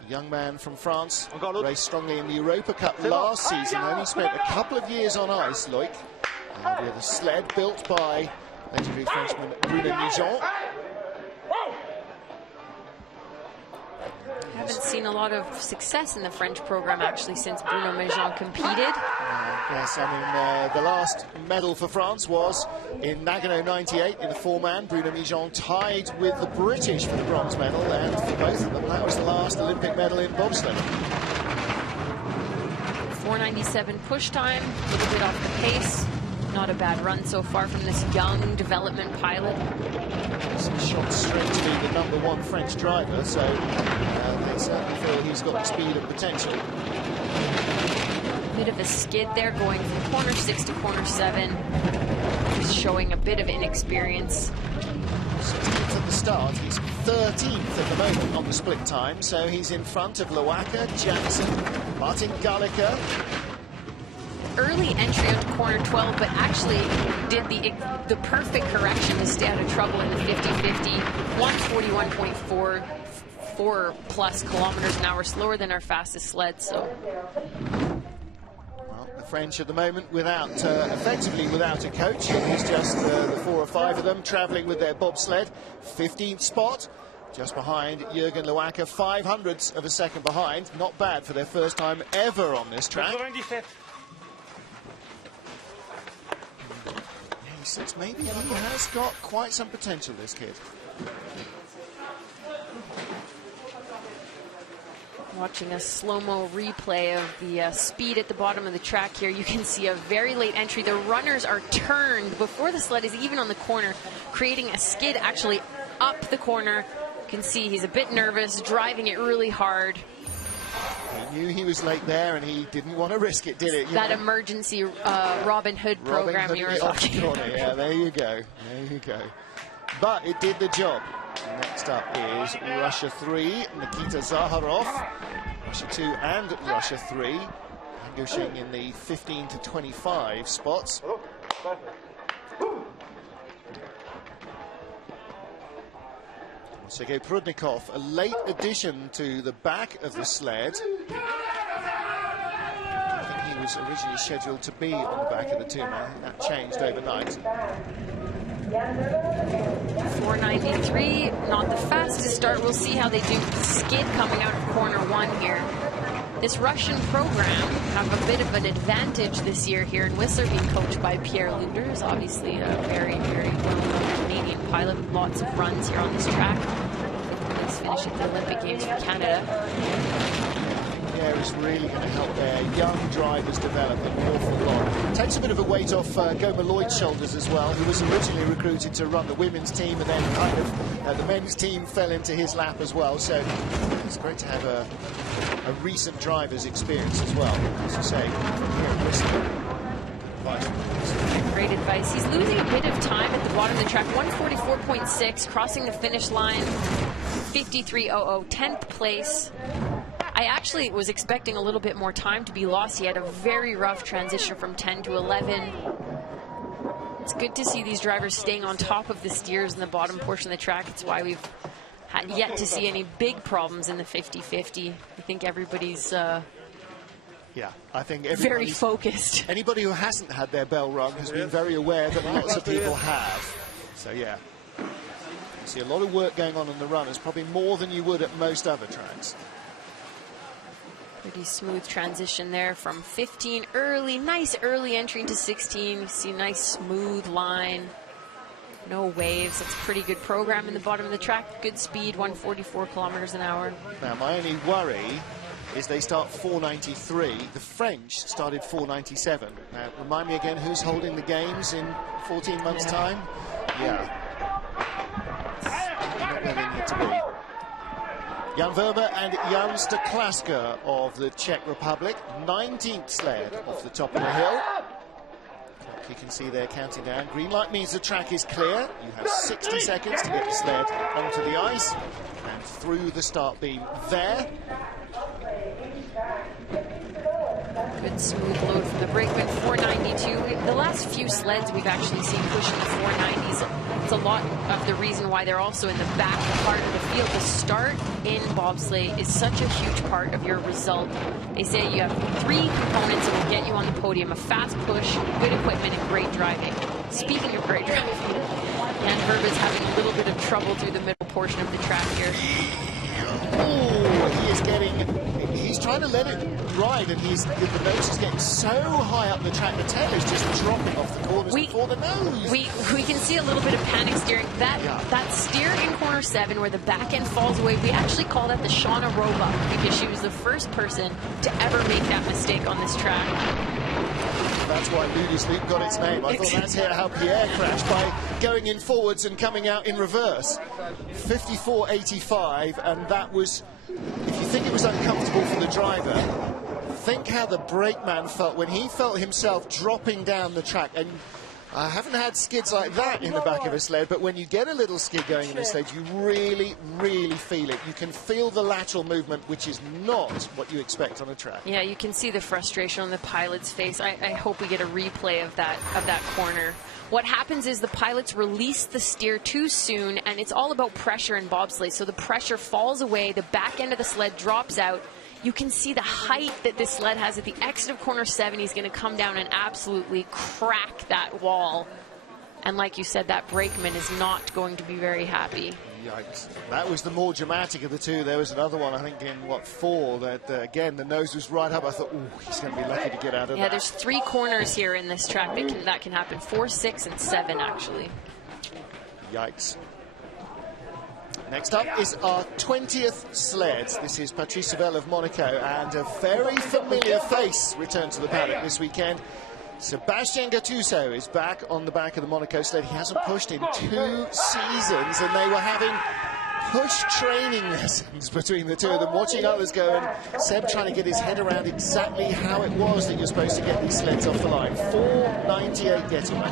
Young man from France, raced strongly in the Europa Cup last season, only spent a couple of years on ice, Loic, with a sled built by legendary Frenchman Bruno Mijon. Haven't seen a lot of success in the French program actually since Bruno Mijon competed. Yes, I mean, the last medal for France was in Nagano 98 in the 4-man. Bruno Mijon tied with the British for the bronze medal, and for both of them, that was the last Olympic medal in bobsleigh. 4:97 push time, a little bit off the pace. Not a bad run so far from this young development pilot. He's shot straight to be the #1 French driver, so they certainly feel he's got the speed and potential. Bit of a skid there going from corner 6 to corner 7. He's showing a bit of inexperience. 16th at the start, he's 13th at the moment on the split time, so he's in front of Loacker, Jackson, Martin Gallica. Early entry onto corner 12, but actually did the perfect correction to stay out of trouble in the 50-50. 141.4 plus kilometers an hour, slower than our fastest sled. So. Well, the French at the moment without, effectively without a coach. It's just the 4 or 5 of them travelling with their bobsled. 15th spot. Just behind Jürgen Loacker, 0.05 of a second behind. Not bad for their first time ever on this track. Maybe he has got quite some potential, this kid. Watching a slow-mo replay of the speed at the bottom of the track here, you can see a very late entry. The runners are turned before the sled is even on the corner, creating a skid actually up the corner. You can see he's a bit nervous, driving it really hard. He knew he was late there, and he didn't want to risk it, did it? That emergency Robin Hood program you were talking about. Yeah, there you go. There you go. But it did the job. Next up is Russia 3, Nikita Zakharov. Russia 2 and Russia 3 languishing in the 15 to 25 spots. Sergei Prudnikov, a late addition to the back of the sled. I think he was originally scheduled to be on the back of the 2-man. That changed overnight. 493, not the fastest start. We'll see how they do with the skid coming out of corner 1 here. This Russian program have a bit of an advantage this year here in Whistler, being coached by Pierre Luders, obviously a very, very well-known Canadian pilot with lots of runs here on this track. He's finished at the Olympic Games for Canada. Pierre is really going to help their young drivers develop an awful lot. Takes a bit of a weight off Goma Lloyd's shoulders as well, who was originally recruited to run the women's team, and then kind of the men's team fell into his lap as well. So it's great to have a recent driver's experience as well, as you say, here in Whistler. Great advice. He's losing a bit of time at the bottom of the track. 144.6, crossing the finish line. 53.00, 10th place. I actually was expecting a little bit more time to be lost. He had a very rough transition from 10 to 11. It's good to see these drivers staying on top of the steers in the bottom portion of the track. It's why we've yet to see any big problems in the 50-50. I think everybody's yeah, I think very focused. Anybody who hasn't had their bell rung has been very aware that lots of people have. So yeah, you see a lot of work going on the runners, probably more than you would at most other tracks. Pretty smooth transition there from 15 early, nice early entry into 16. You see a nice smooth line, no waves. That's a pretty good program in the bottom of the track. Good speed, 144 kilometers an hour. Now my only worry is they start 493. The French started 497. Now remind me again, who's holding the games in 14 months time? Yeah, not where they need to be. Jan Verma and Jan Stoklaska of the Czech Republic, 19th sled off the top of the hill. You can see they're counting down. Green light means the track is clear. You have 60 seconds to get the sled onto the ice and through the start beam there. Good smooth load from the brakeman, 492. The last few sleds we've actually seen pushing the 490s. It's a lot of the reason why they're also in the back part of the field. The start in bobsleigh is such a huge part of your result. They say you have 3 components that will get you on the podium: a fast push, good equipment, and great driving. Speaking of great driving, Jan Verma is having a little bit of trouble through the middle portion of the track here. Oh, he is he's trying to let it ride, and the nose is getting so high up the track, the tail is just dropping off the corners before the nose. We can see a little bit of panic steering. That steer in corner 7 where the back end falls away, we actually call that the Shauna Roebuck, because she was the first person to ever make that mistake on this track. That's why Luders Loop got its name. I thought that's how Pierre crashed, by going in forwards and coming out in reverse. 54.85, and that was, if you think it was uncomfortable for the driver, think how the brakeman felt when he felt himself dropping down the track. And I haven't had skids like that in the back of a sled, but when you get a little skid going in a sled, you really, really feel it. You can feel the lateral movement, which is not what you expect on a track. Yeah, you can see the frustration on the pilot's face. I hope we get a replay of that corner. What happens is the pilots release the steer too soon, and it's all about pressure in bobsleigh. So the pressure falls away, the back end of the sled drops out. You can see the height that this sled has at the exit of corner 7. He's going to come down and absolutely crack that wall. And like you said, that brakeman is not going to be very happy. Yikes. That was the more dramatic of the two. There was another one, I think, in, 4, that, again, the nose was right up. I thought, ooh, he's going to be lucky to get out of that. Yeah, there's 3 corners here in this track that can happen. 4, 6, and 7, actually. Yikes. Next up is our 20th sled. This is Patrice Savelle of Monaco, and a very familiar face returned to the paddock this weekend. Sebastian Gattuso is back on the back of the Monaco sled. He hasn't pushed in 2 seasons, and they were having push training lessons between the two of them, watching others go, and Seb trying to get his head around exactly how it was that you're supposed to get these sleds off the line. 4.98 getaway.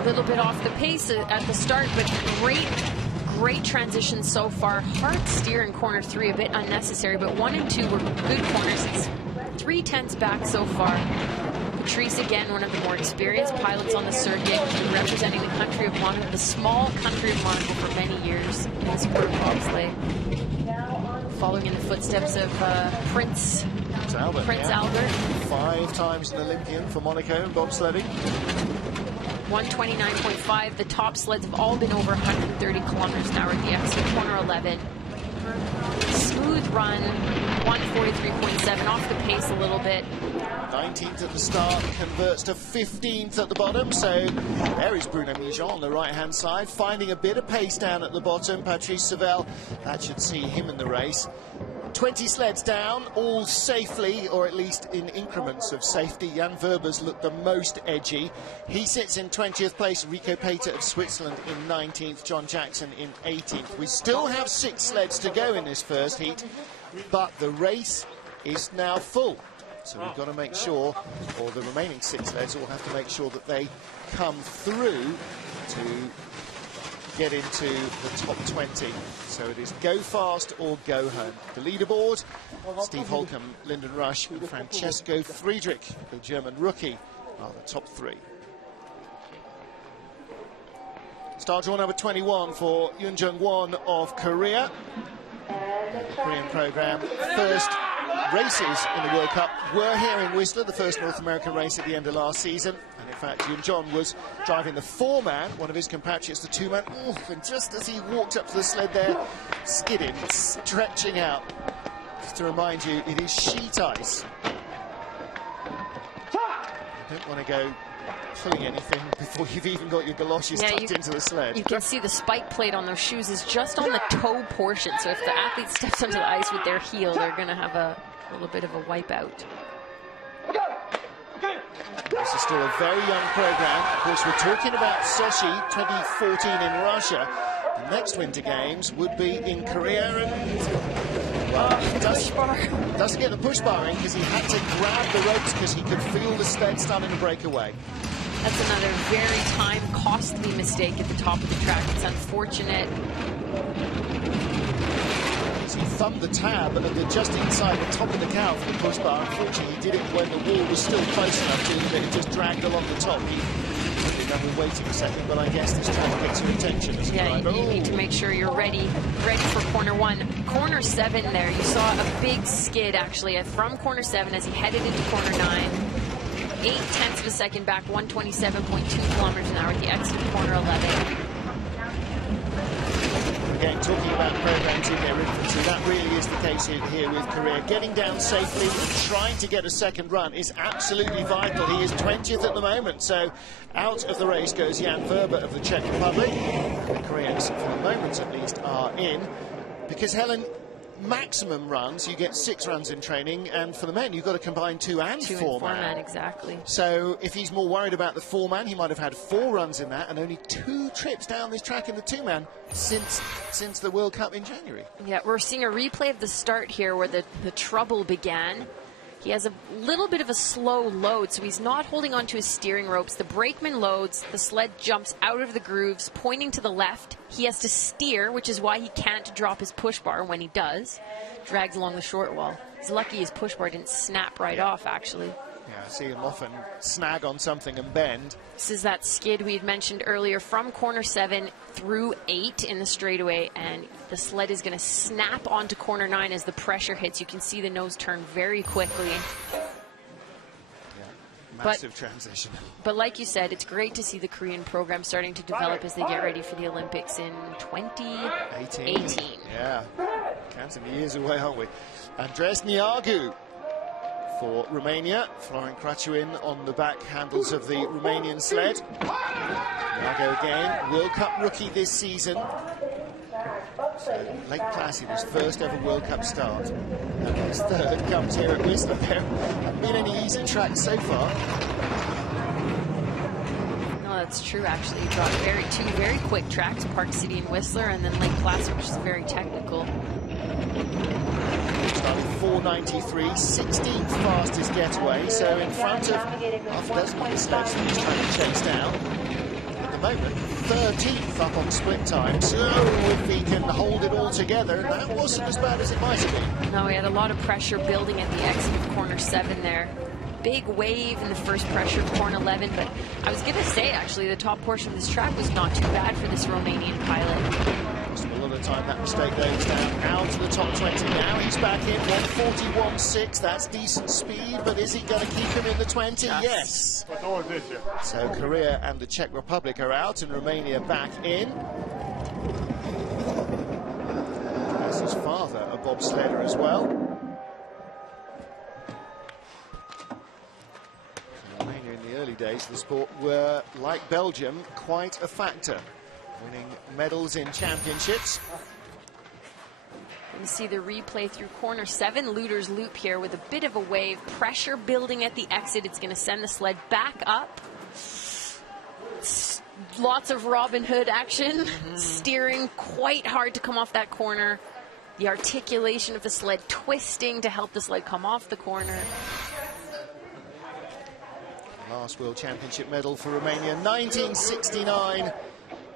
A little bit off the pace at the start, but great transition so far. Hard steer in corner 3, a bit unnecessary, but 1 and 2 were good corners. It's 3/10 back so far. Patrice, again, one of the more experienced pilots on the circuit, representing the country of Monaco, the small country of Monaco, for many years in the sport of bobsleigh. Following in the footsteps of Prince Albert. 5 times an Olympian for Monaco in bobsledding. 129.5. The top sleds have all been over 130 kilometers an hour at the exit, corner 11. Smooth run, 143.7, off the pace a little bit. 19th at the start, converts to 15th at the bottom. So there is Bruno Mijon on the right-hand side, finding a bit of pace down at the bottom. Patrice Sauvel, that should see him in the race. 20 sleds down, all safely, or at least in increments of safety. Jan Verber's looked the most edgy. He sits in 20th place. Rico Pater of Switzerland in 19th. John Jackson in 18th. We still have 6 sleds to go in this first heat, but the race is now full. So we've got to make sure, or the remaining 6 sleds all have to make sure that they come through to get into the top 20. So it is go fast or go home. The leaderboard, Steve Holcomb, Lyndon Rush and Francesco Friedrich, the German rookie, are the top 3. Start draw number 21 for Yoon Jung-won of Korea. The Korean program, first races in the World Cup were here in Whistler, the first North American race at the end of last season. And in fact, Yoon John was driving the 4-man, one of his compatriots, the 2-man. And just as he walked up to the sled there, skidding, stretching out. Just to remind you, it is sheet ice. You don't want to go pulling anything before you've even got your galoshes tucked into the sled. You can see the spike plate on those shoes is just on the toe portion, so if the athlete steps onto the ice with their heel, they're going to have a little bit of a wipeout. This is still a very young program. Of course, we're talking about Sochi 2014 in Russia. The next Winter Games would be in Korea, and well, he doesn't get the push bar in because he had to grab the ropes because he could feel the sled starting to break away. That's another very time-costly mistake at the top of the track. It's unfortunate. He thumbed the tab just inside the top of the cow for the push bar. Unfortunately, he did it when the wall was still close enough to him that it just dragged along the top. He ended up waiting a second, but I guess this track gets your attention as a driver. You need to make sure you're ready for corner 1. Corner 7 there, you saw a big skid actually from corner 7 as he headed into corner 9. 0.8 of a second back, 127.2 kilometers an hour at the exit of corner 11. Again, talking about programs in their infancy, that really is the case here with Korea. Getting down safely and trying to get a second run is absolutely vital. He is 20th at the moment, so out of the race goes Jan Verber of the Czech Republic. The Koreans, for the moment at least, are in. Because, Helen, maximum runs, you get 6 runs in training, and for the men, you've got to combine 2 and 4-man. Exactly. So if he's more worried about the 4-man, he might have had 4 runs in that and only 2 trips down this track in the 2-man since the World Cup in January. Yeah, we're seeing a replay of the start here where the trouble began. He has a little bit of a slow load, so he's not holding onto his steering ropes. The brakeman loads, the sled jumps out of the grooves, pointing to the left. He has to steer, which is why he can't drop his push bar. When he does, drags along the short wall. He's lucky his push bar didn't snap right off, actually. Yeah, I see him often snag on something and bend. This is that skid we had mentioned earlier from corner 7 through 8 in the straightaway, and the sled is going to snap onto corner 9 as the pressure hits. You can see the nose turn very quickly. Yeah, massive transition. But like you said, it's great to see the Korean program starting to develop as they get ready for the Olympics in 2018. Yeah, counting the years away, aren't we? Andres Niagu for Romania. Florian Krachuin on the back handles of the Romanian sled. Niagu again, World Cup rookie this season. So Lake Placid, his first ever World Cup start, and his third comes here at Whistler. There haven't been any easy tracks so far. No, that's true, actually. You brought two very quick tracks, Park City and Whistler, and then Lake Placid, which is very technical. Started 4:93, 16th fastest getaway, so in front of half a dozen of the sleds that he's trying to chase down. At the moment, 13th up on split time, so if he can hold it all together, that wasn't as bad as it might have been. No, he had a lot of pressure building at the exit of corner 7 there. Big wave in the first pressure of corner 11, but I was going to say, actually, the top portion of this track was not too bad for this Romanian pilot. A lot of time that mistake though. He's down out to the top 20 now. He's back in 1:41.6. That's decent speed, but is he going to keep him in the 20? Yes. So Korea and the Czech Republic are out, and Romania back in. There's his father, a bobsledder as well. Romania in the early days of the sport were, like Belgium, quite a factor, winning medals in championships. You see the replay through corner 7, Luder's loop here with a bit of a wave, pressure building at the exit. It's going to send the sled back up. Lots of Robin Hood action, steering quite hard to come off that corner. The articulation of the sled twisting to help the sled come off the corner. Last World Championship medal for Romania, 1969.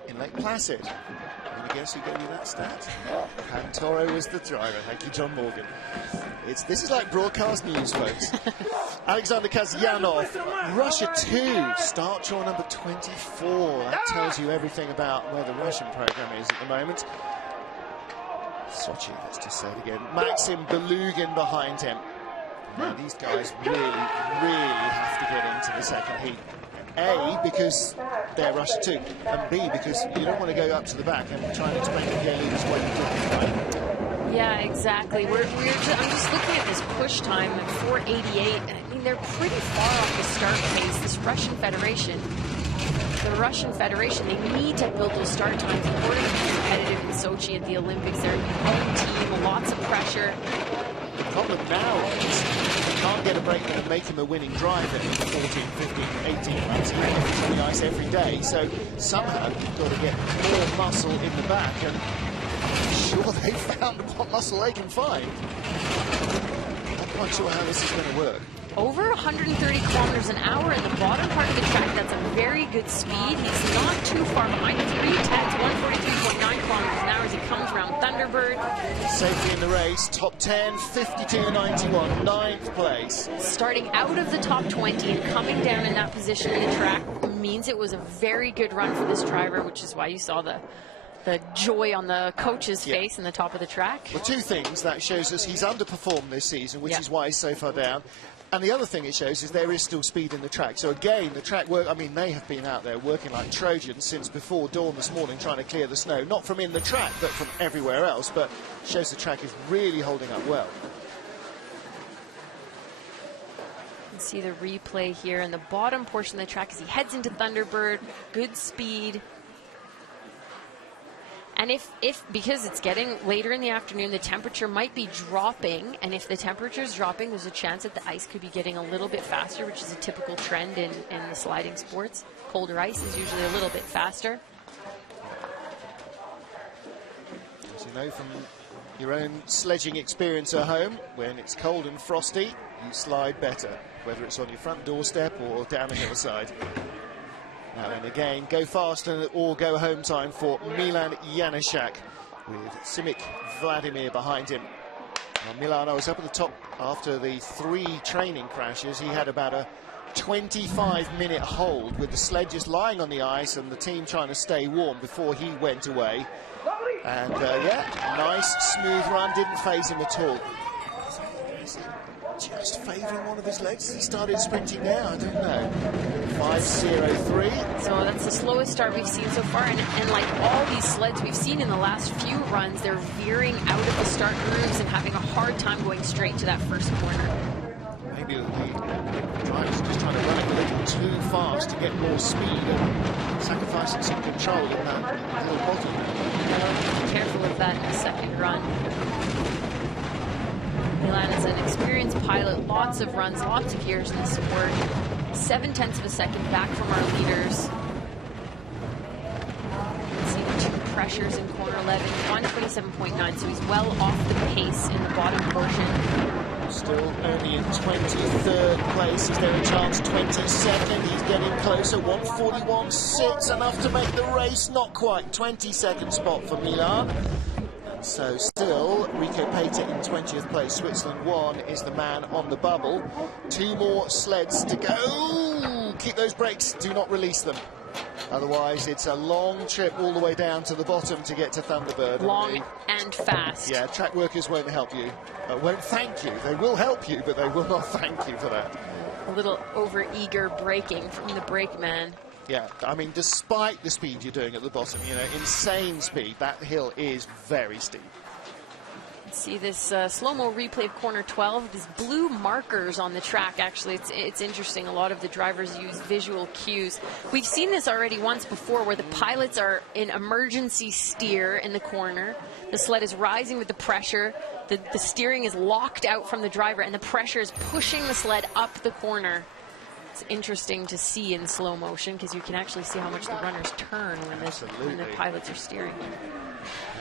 In Lake Placid. I'm going to guess who gave you that stat? Pantoro was the driver. Thank you, John Morgan. This is like broadcast news, folks. Alexander Kazyanov, Russia 2, start draw number 24. That tells you everything about where the Russian program is at the moment. Sochi, let's just say it again. Maxim Belugin behind him. Now, these guys really, really have to get into the second heat. A, because they're Russia 2, and B, because you don't want to go up to the back and try and explain to Pierre Luder's what you're doing. Yeah, exactly. I'm just looking at this push time at 4:88, and I mean, they're pretty far off the start pace. This Russian Federation, they need to build those start times in order to be competitive in Sochi at the Olympics. They're a home team, lots of pressure. The problem now is you can't get a break and make him a winning driver in 14, 15, 18 months. He has on the ice every day, so somehow you've got to get more muscle in the back, and I'm sure they found what muscle they can find. I'm not quite sure how this is going to work. Over 130 kilometers an hour in the bottom part of the track. That's a very good speed. He's not too far behind. 3 tenths, 143.9 kilometers an hour as he comes around Thunderbird. Safety in the race, top 10, 52.91, 9th place. Starting out of the top 20 and coming down in that position in the track means it was a very good run for this driver, which is why you saw the joy on the coach's face in the top of the track. Well, two things. That shows us he's underperformed this season, which is why he's so far down. And the other thing it shows is there is still speed in the track. So again, the track work, I mean, they have been out there working like Trojans since before dawn this morning trying to clear the snow. Not from in the track, but from everywhere else. But shows the track is really holding up well. You can see the replay here in the bottom portion of the track as he heads into Thunderbird. Good speed. And if because it's getting later in the afternoon, the temperature might be dropping, and if the temperature is dropping, there's a chance that the ice could be getting a little bit faster, which is a typical trend in the sliding sports. Colder ice is usually a little bit faster. As you know from your own sledging experience at home, when it's cold and frosty, you slide better, whether it's on your front doorstep or down a hillside. Now and again, go fast or go home time for Milan Janešák with Simic Vladimir behind him. Now, Milan, I was up at the top after the 3 training crashes. He had about a 25-minute hold with the sled just lying on the ice and the team trying to stay warm before he went away. And yeah, nice smooth run, didn't phase him at all. Is he just favouring one of his legs as he started sprinting now? I don't know. 5:03. So that's the slowest start we've seen so far, and like all these sleds we've seen in the last few runs, they're veering out of the start grooves and having a hard time going straight to that first corner. Maybe the drivers are just trying to run it a little too fast to get more speed. sacrificing some control in that little bottom. Be careful of that in the second run. Milan is an experienced pilot, lots of runs, lots of years in the sport. 0.7 of a second back from our leaders. See 2 pressures in corner 11, 127.9, so he's well off the pace in the bottom portion. Still only in 23rd place. Is there a chance? 22nd. He's getting closer. 141.6, enough to make the race. Not quite. 22nd spot for Milan. So still, Rico Pater in 20th place. Switzerland 1 is the man on the bubble. 2 more sleds to go. Keep those brakes. Do not release them. Otherwise, it's a long trip all the way down to the bottom to get to Thunderbird. Long and fast. Yeah, track workers won't help you. Won't thank you. They will help you, but they will not thank you for that. A little over-eager braking from the brakeman. Yeah, I mean, despite the speed you're doing at the bottom, you know, insane speed, that hill is very steep. See this slow-mo replay of corner 12. There's blue markers on the track. Actually, it's interesting. A lot of the drivers use visual cues. We've seen this already once before, where the pilots are in emergency steer in the corner. The sled is rising with the pressure. The steering is locked out from the driver, and the pressure is pushing the sled up the corner. It's interesting to see in slow motion because you can actually see how much the runners turn when the pilots are steering.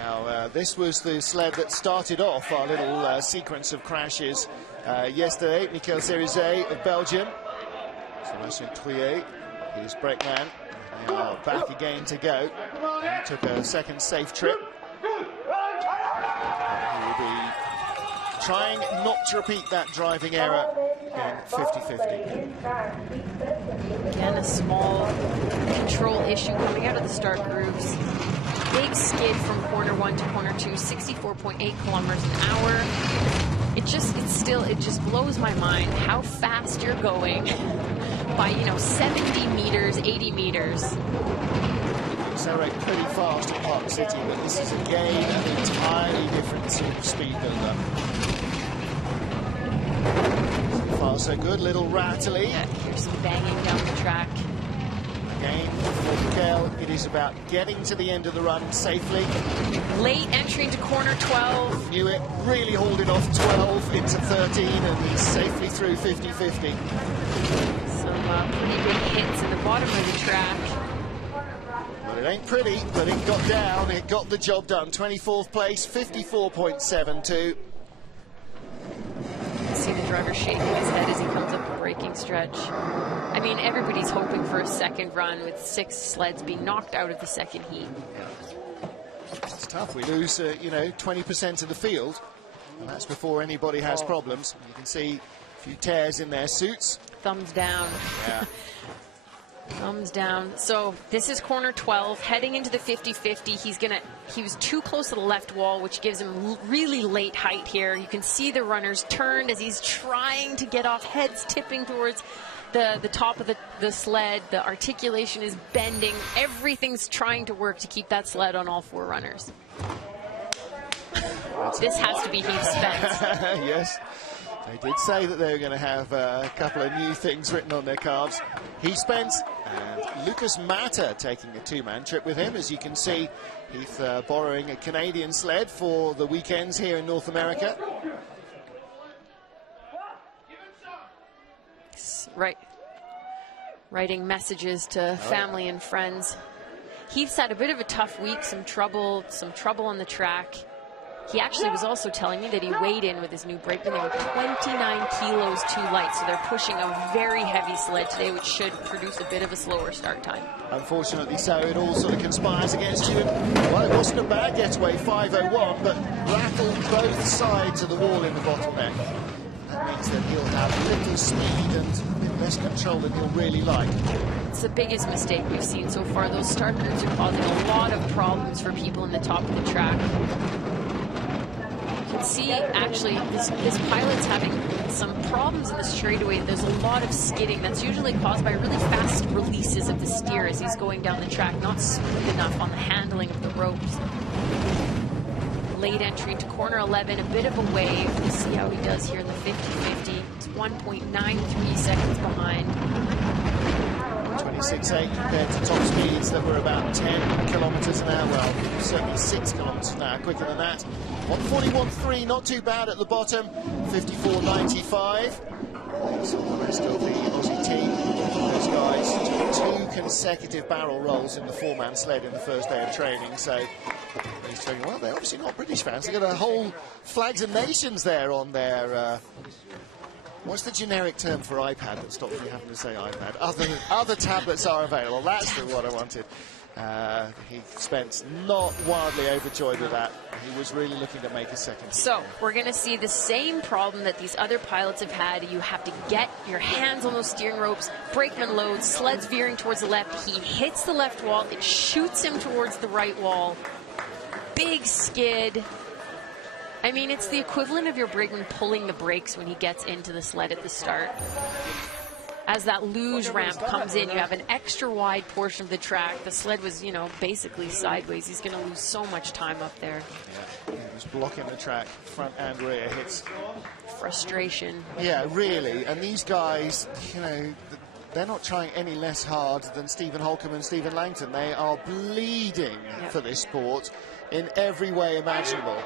Now, this was the sled that started off our little sequence of crashes yesterday. Michael Cerizet of Belgium. Sebastian Trouillet, his brakeman. They are back again to go. He took a second safe trip. He will be trying not to repeat that driving error in 50-50. Again, a small control issue coming out of the start grooves. Big skid from corner 1 to corner 2, 64.8 kilometers an hour. It just blows my mind how fast you're going by, 70 meters, 80 meters. Accelerate pretty fast at Park City, but this is again an entirely different sort of speed build-up. So far so good, little rattly. Yeah, here's some banging down the track. Again, for Miguel, it is about getting to the end of the run safely. Late entry into corner 12. Knew it, really hauled it off 12 into 13, and he's safely through 50-50. Some pretty big hits in the bottom of the track. Well, it ain't pretty, but it got down, it got the job done. 24th place, 54.72. See the driver shaking his head as he comes up the braking stretch. I mean, everybody's hoping for a second run with 6 sleds being knocked out of the second heat. It's tough. We lose, 20% of the field, and that's before anybody has problems. You can see a few tears in their suits. Thumbs down. Yeah. Thumbs down. So this is corner 12, heading into the 50-50. He was too close to the left wall, which gives him really late height here. You can see the runners turned as he's trying to get off, heads tipping towards the top of the sled. The articulation is bending. Everything's trying to work to keep that sled on all 4 runners. This has to be Heath Spence. Yes. They did say that they were going to have a couple of new things written on their calves. Heath Spence and Lucas Matter taking a 2-man trip with him. As you can see, Heath borrowing a Canadian sled for the weekends here in North America. Right. Writing messages to family and friends. Heath's had a bit of a tough week, some trouble on the track. He actually was also telling me that he weighed in with his new brakeman. They were 29 kilos too light, so they're pushing a very heavy sled today, which should produce a bit of a slower start time. Unfortunately so, it all sort of conspires against you. Well, it wasn't a bad getaway, 5:01, but rattled both sides of the wall in the bottleneck. That means that he'll have little speed and a bit less control than he'll really like. It's the biggest mistake we've seen so far. Those start groups are causing a lot of problems for people in the top of the track. You can see, actually, this pilot's having some problems in the straightaway. There's a lot of skidding that's usually caused by really fast releases of the steer as he's going down the track, not smooth enough on the handling of the ropes. Late entry to corner 11, a bit of a wave. We'll see how he does here in the 50-50. It's 1.93 seconds behind. 1:46.8 compared to top speeds that were about 10 kilometres an hour. Well, certainly 6 kilometres an hour quicker than that. 1:41.3, not too bad at the bottom. 54.95. There's all the rest of the Aussie team. Those guys took 2 consecutive barrel rolls in the 4-man sled in the first day of training. So he's thinking, well, they're obviously not British fans. They've got a whole flags of nations there on their. What's the generic term for iPad that stops me having to say iPad? Other tablets are available. That's the one I wanted. He spent not wildly overjoyed with that. He was really looking to make a second. So we're going to see the same problem that these other pilots have had. You have to get your hands on those steering ropes, brakeman load, sleds veering towards the left. He hits the left wall. It shoots him towards the right wall. Big skid. I mean, it's the equivalent of your brakeman pulling the brakes when he gets into the sled at the start. As that luge ramp comes in, you have an extra wide portion of the track. The sled was, you know, basically sideways. He's going to lose so much time up there. Yeah, he was blocking the track, front and rear hits. Frustration. Yeah, really. And these guys, you know, they're not trying any less hard than Stephen Holcomb and Stephen Langton. They are bleeding for this sport in every way imaginable.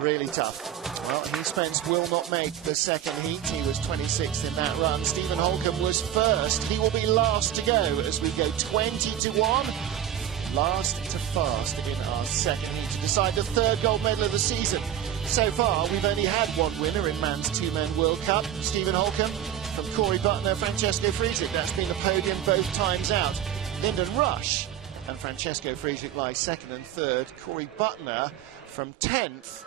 Really tough. Well, Heath Spence will not make the second heat. He was 26th in that run. Stephen Holcomb was first. He will be last to go as we go 20-1. Last to fast in our second heat to decide the third gold medal of the season. So far, we've only had one winner in Man's 2Men World Cup. Stephen Holcomb from Corey Butner, Francesco Friedrich. That's been the podium both times out. Lyndon Rush and Francesco Friedrich lie second and third. Corey Butner from 10th.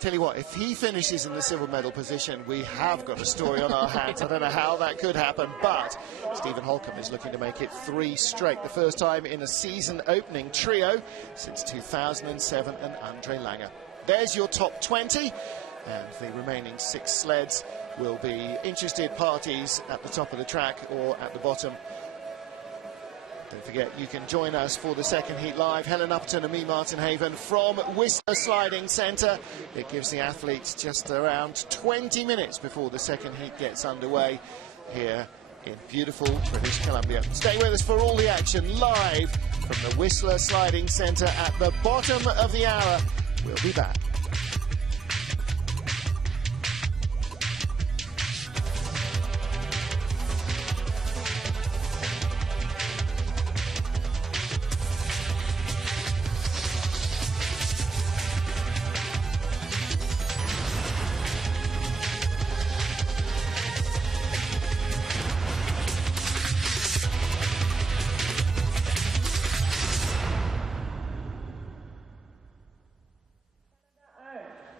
Tell you what, if he finishes in the silver medal position, we have got a story on our hands. I don't know how that could happen, but Stephen Holcomb is looking to make it 3 straight. The first time in a season-opening trio since 2007 and Andre Langer. There's your top 20, and the remaining 6 sleds will be interested parties at the top of the track or at the bottom. Don't forget, you can join us for the second heat live. Helen Upton and me, Martin Haven, from Whistler Sliding Centre. It gives the athletes just around 20 minutes before the second heat gets underway here in beautiful British Columbia. Stay with us for all the action live from the Whistler Sliding Centre at the bottom of the hour. We'll be back.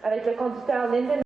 Avec le conducteur Lyndon